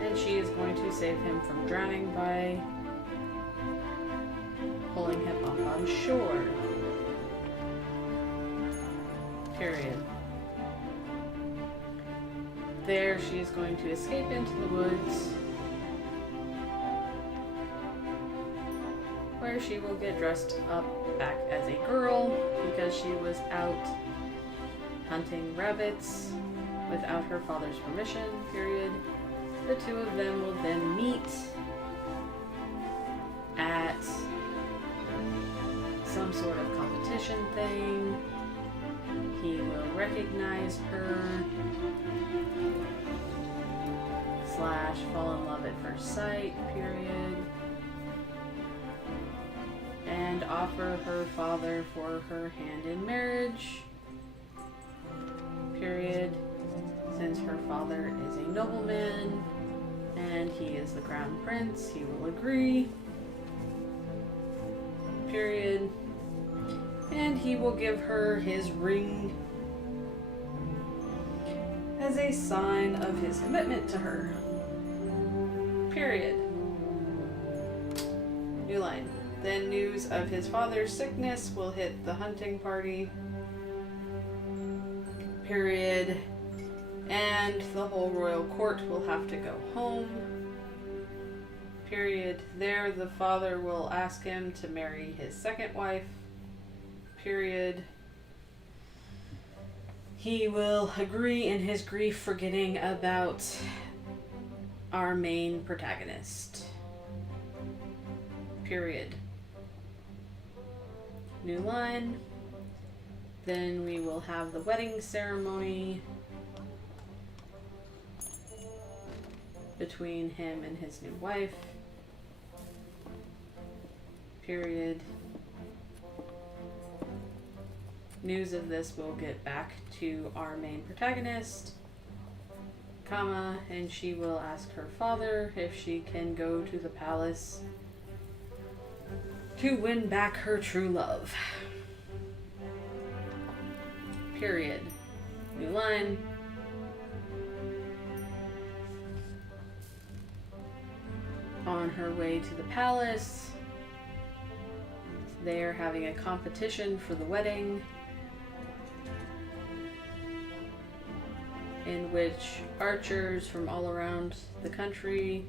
And she is going to save him from drowning by pulling him up on shore. Period. There, she is going to escape into the woods, where she will get dressed up back as a girl because she was out hunting rabbits without her father's permission, period. The two of them will then meet at some sort of competition thing. He will recognize her / fall in love at first sight, period. And offer her father for her hand in marriage, period. Since her father is a nobleman and he is the crown prince, he will agree, period. And he will give her his ring as a sign of his commitment to her, period. New line. Then news of his father's sickness will hit the hunting party, period. And the whole royal court will have to go home, period. There, the father will ask him to marry his second wife, period. He will agree in his grief, forgetting about our main protagonist. Period. New line. Then we will have the wedding ceremony between him and his new wife. Period. News of this will get back to our main protagonist, comma, and she will ask her father if she can go to the palace to win back her true love. Period. New line. On her way to the palace, they are having a competition for the wedding, in which archers from all around the country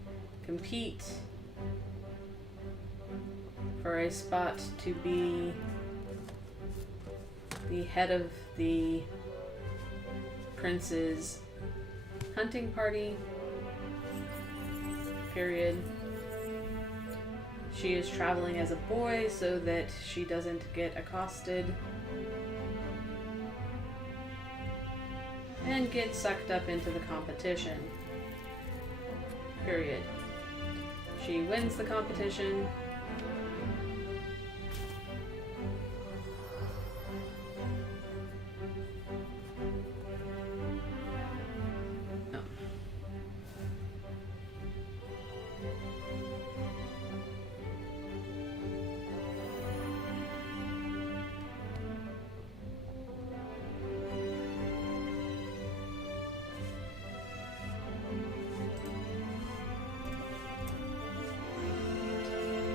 compete for a spot to be the head of the prince's hunting party. Period. She is traveling as a boy so that she doesn't get accosted and get sucked up into the competition. Period. She wins the competition. No.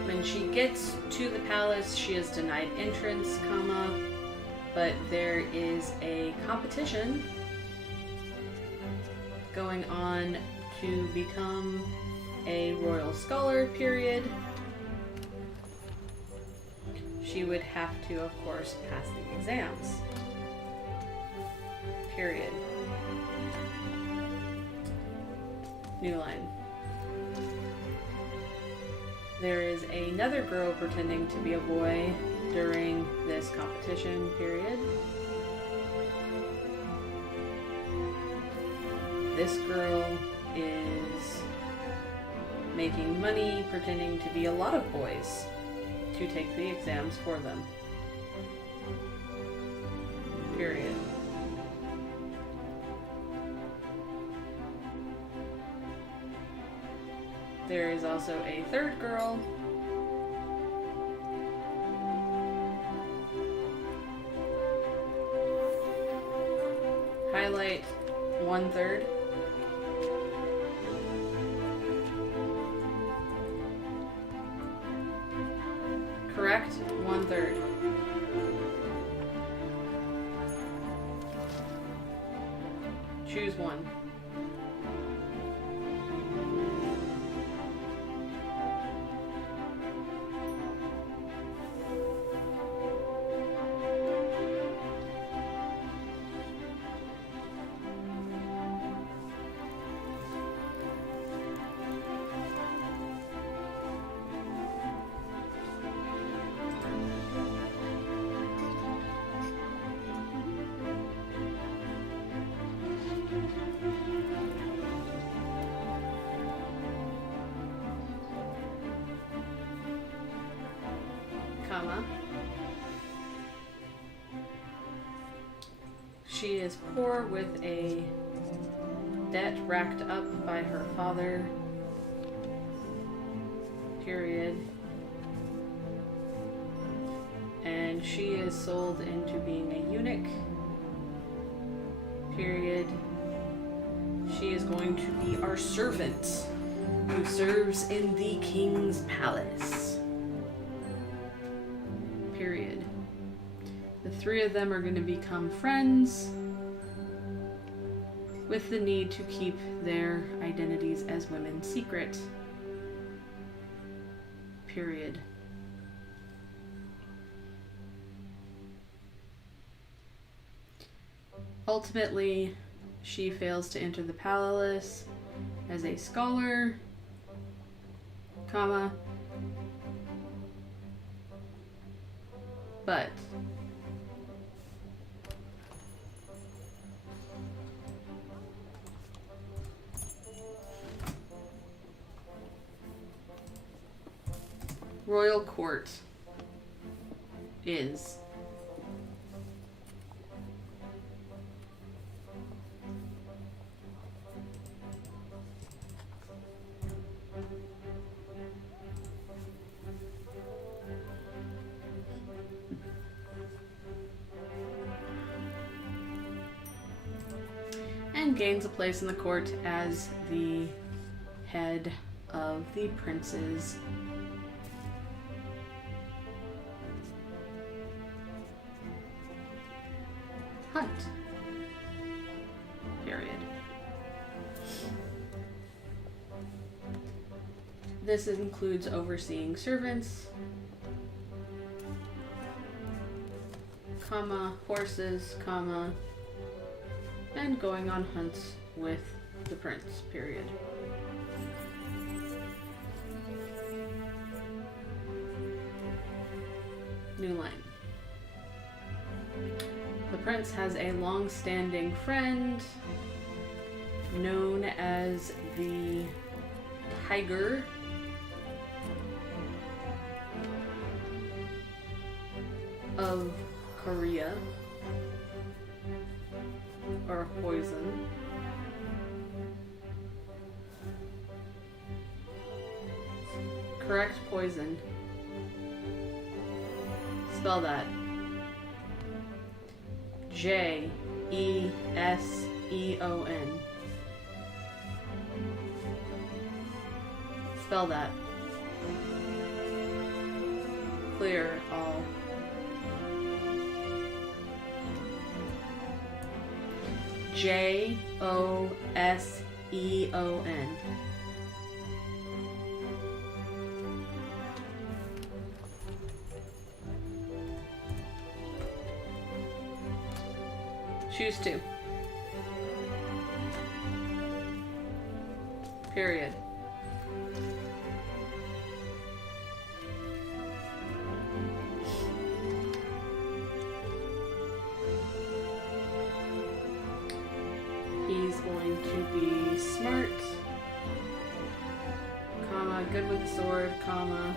When she gets to the palace, she is denied entrance, comma, but there is a competition going on to become a royal scholar, period. She would have to, of course, pass the exams. Period. New line. There is another girl pretending to be a boy during this competition, period. This girl is making money pretending to be a lot of boys to take the exams for them. Period. There is also a third girl highlight 1/3. Correct, 1/3. Choose one. Comma. She is poor with a debt racked up by her father. Period. And she is sold into being a eunuch. Period. She is going to be our servant who serves in the king's palace. Period. The three of them are going to become friends with the need to keep their identities as women secret. Period. Ultimately, she fails to enter the palace as a scholar, comma, but royal court is and gains a place in the court as the head of the prince's hunt. Period. This includes overseeing servants, comma, horses, comma, and going on hunts with the prince, period. New line. The prince has a long-standing friend known as the Tiger of Korea, or poison. Correct poison. Spell that. Jeseon. Spell that. Clear all. Joseon. Choose two. Period. He's going to be smart, comma, good with the sword, comma,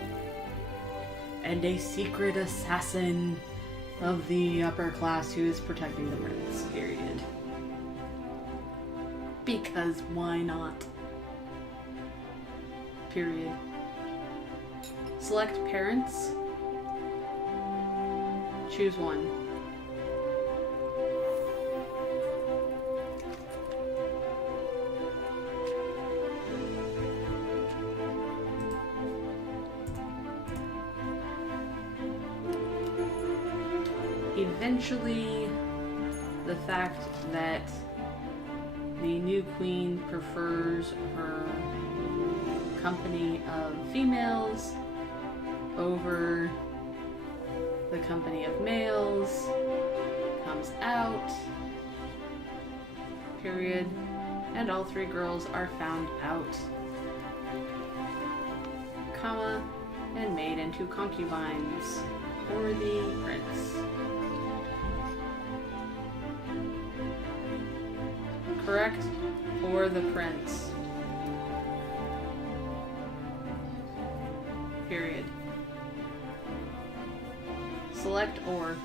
and a secret assassin of the upper class who is protecting the prince, period. Because why not? Period. Select parents. Choose one. Eventually, the fact that the new queen prefers her company of females over the company of males comes out, period, and all three girls are found out, comma, and made into concubines for the prince. Correct for the prince. Period. Select or.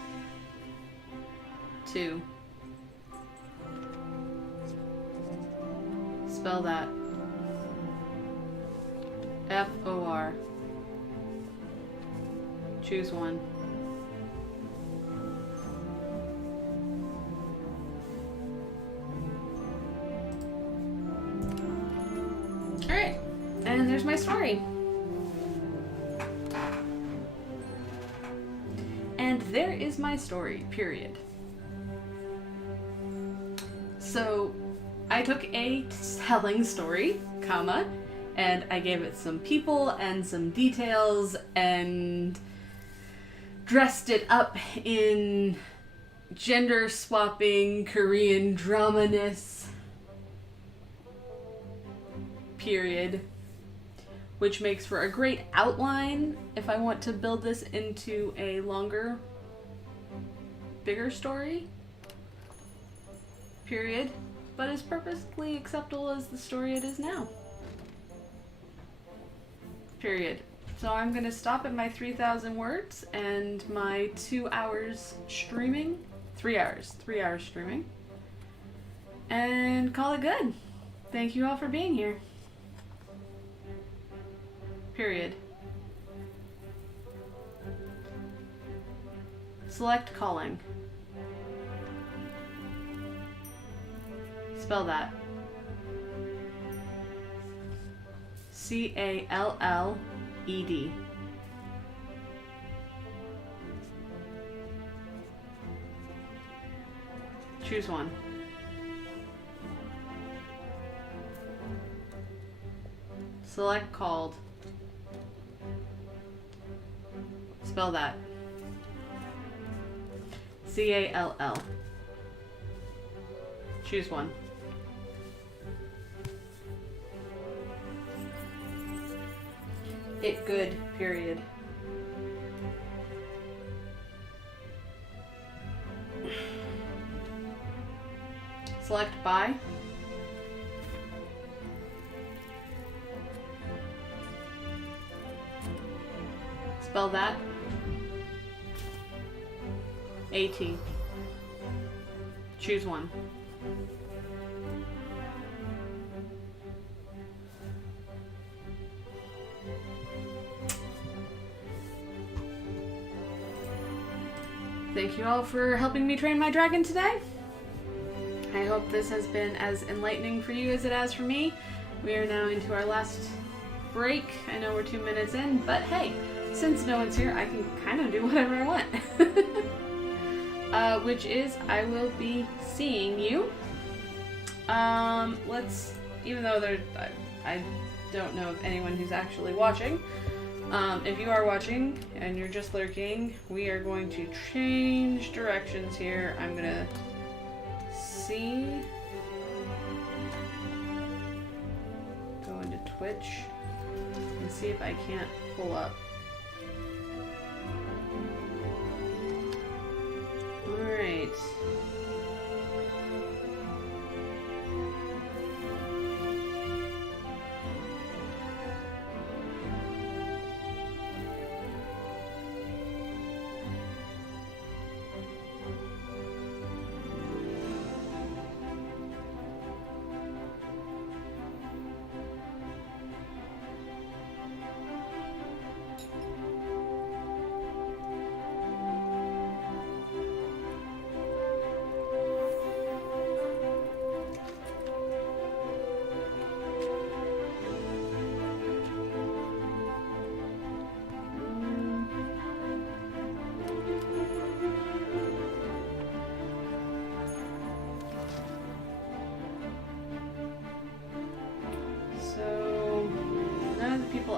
2. Spell that. F-O-R. Choose one. Alright, and there's my story. And there is my story, period. So, I took a telling story, comma, and I gave it some people and some details and dressed it up in gender swapping Korean drama-ness. Period. Which makes for a great outline if I want to build this into a longer, bigger story. Period. But is perfectly acceptable as the story it is now. Period. So I'm going to stop at my 3,000 words and my 2 hours streaming. 3 hours. 3 hours streaming. And call it good. Thank you all for being here. Period. Select calling. Spell that. C-A-L-L-E-D. Choose one. Select called. Spell that. C-A-L-L. Choose one. It good, period. Select by. Spell that. A-T. Choose one. Thank you all for helping me train my dragon today. I hope this has been as enlightening for you as it has for me. We are now into our last break. I know we're 2 minutes in, but hey, since no one's here, I can kind of do whatever I want. Which is, I will be seeing you. Even though I don't know of anyone who's actually watching. If you are watching and you're just lurking, we are going to change directions here. I'm gonna go into Twitch and see if I can't pull up. Alright.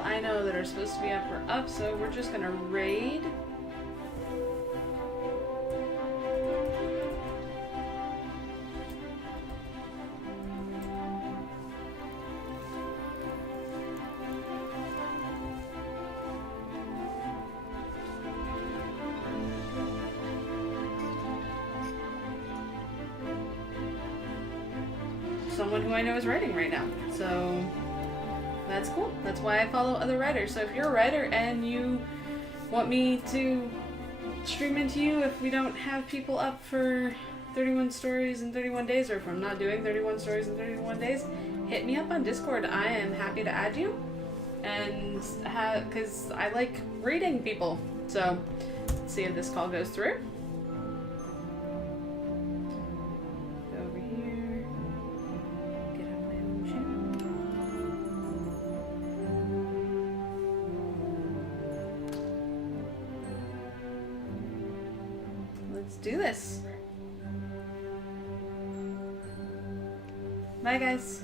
I know that are supposed to be up are up, so we're just gonna raid. Someone who I know is writing right now, so that's cool. That's why I follow other writers. So if you're a writer and you want me to stream into you if we don't have people up for 31 stories in 31 days, or if I'm not doing 31 stories in 31 days, hit me up on Discord. I am happy to add you, and because I like reading people. So let's see if this call goes through. Over here. Get on my own channel. Let's do this. Bye, guys.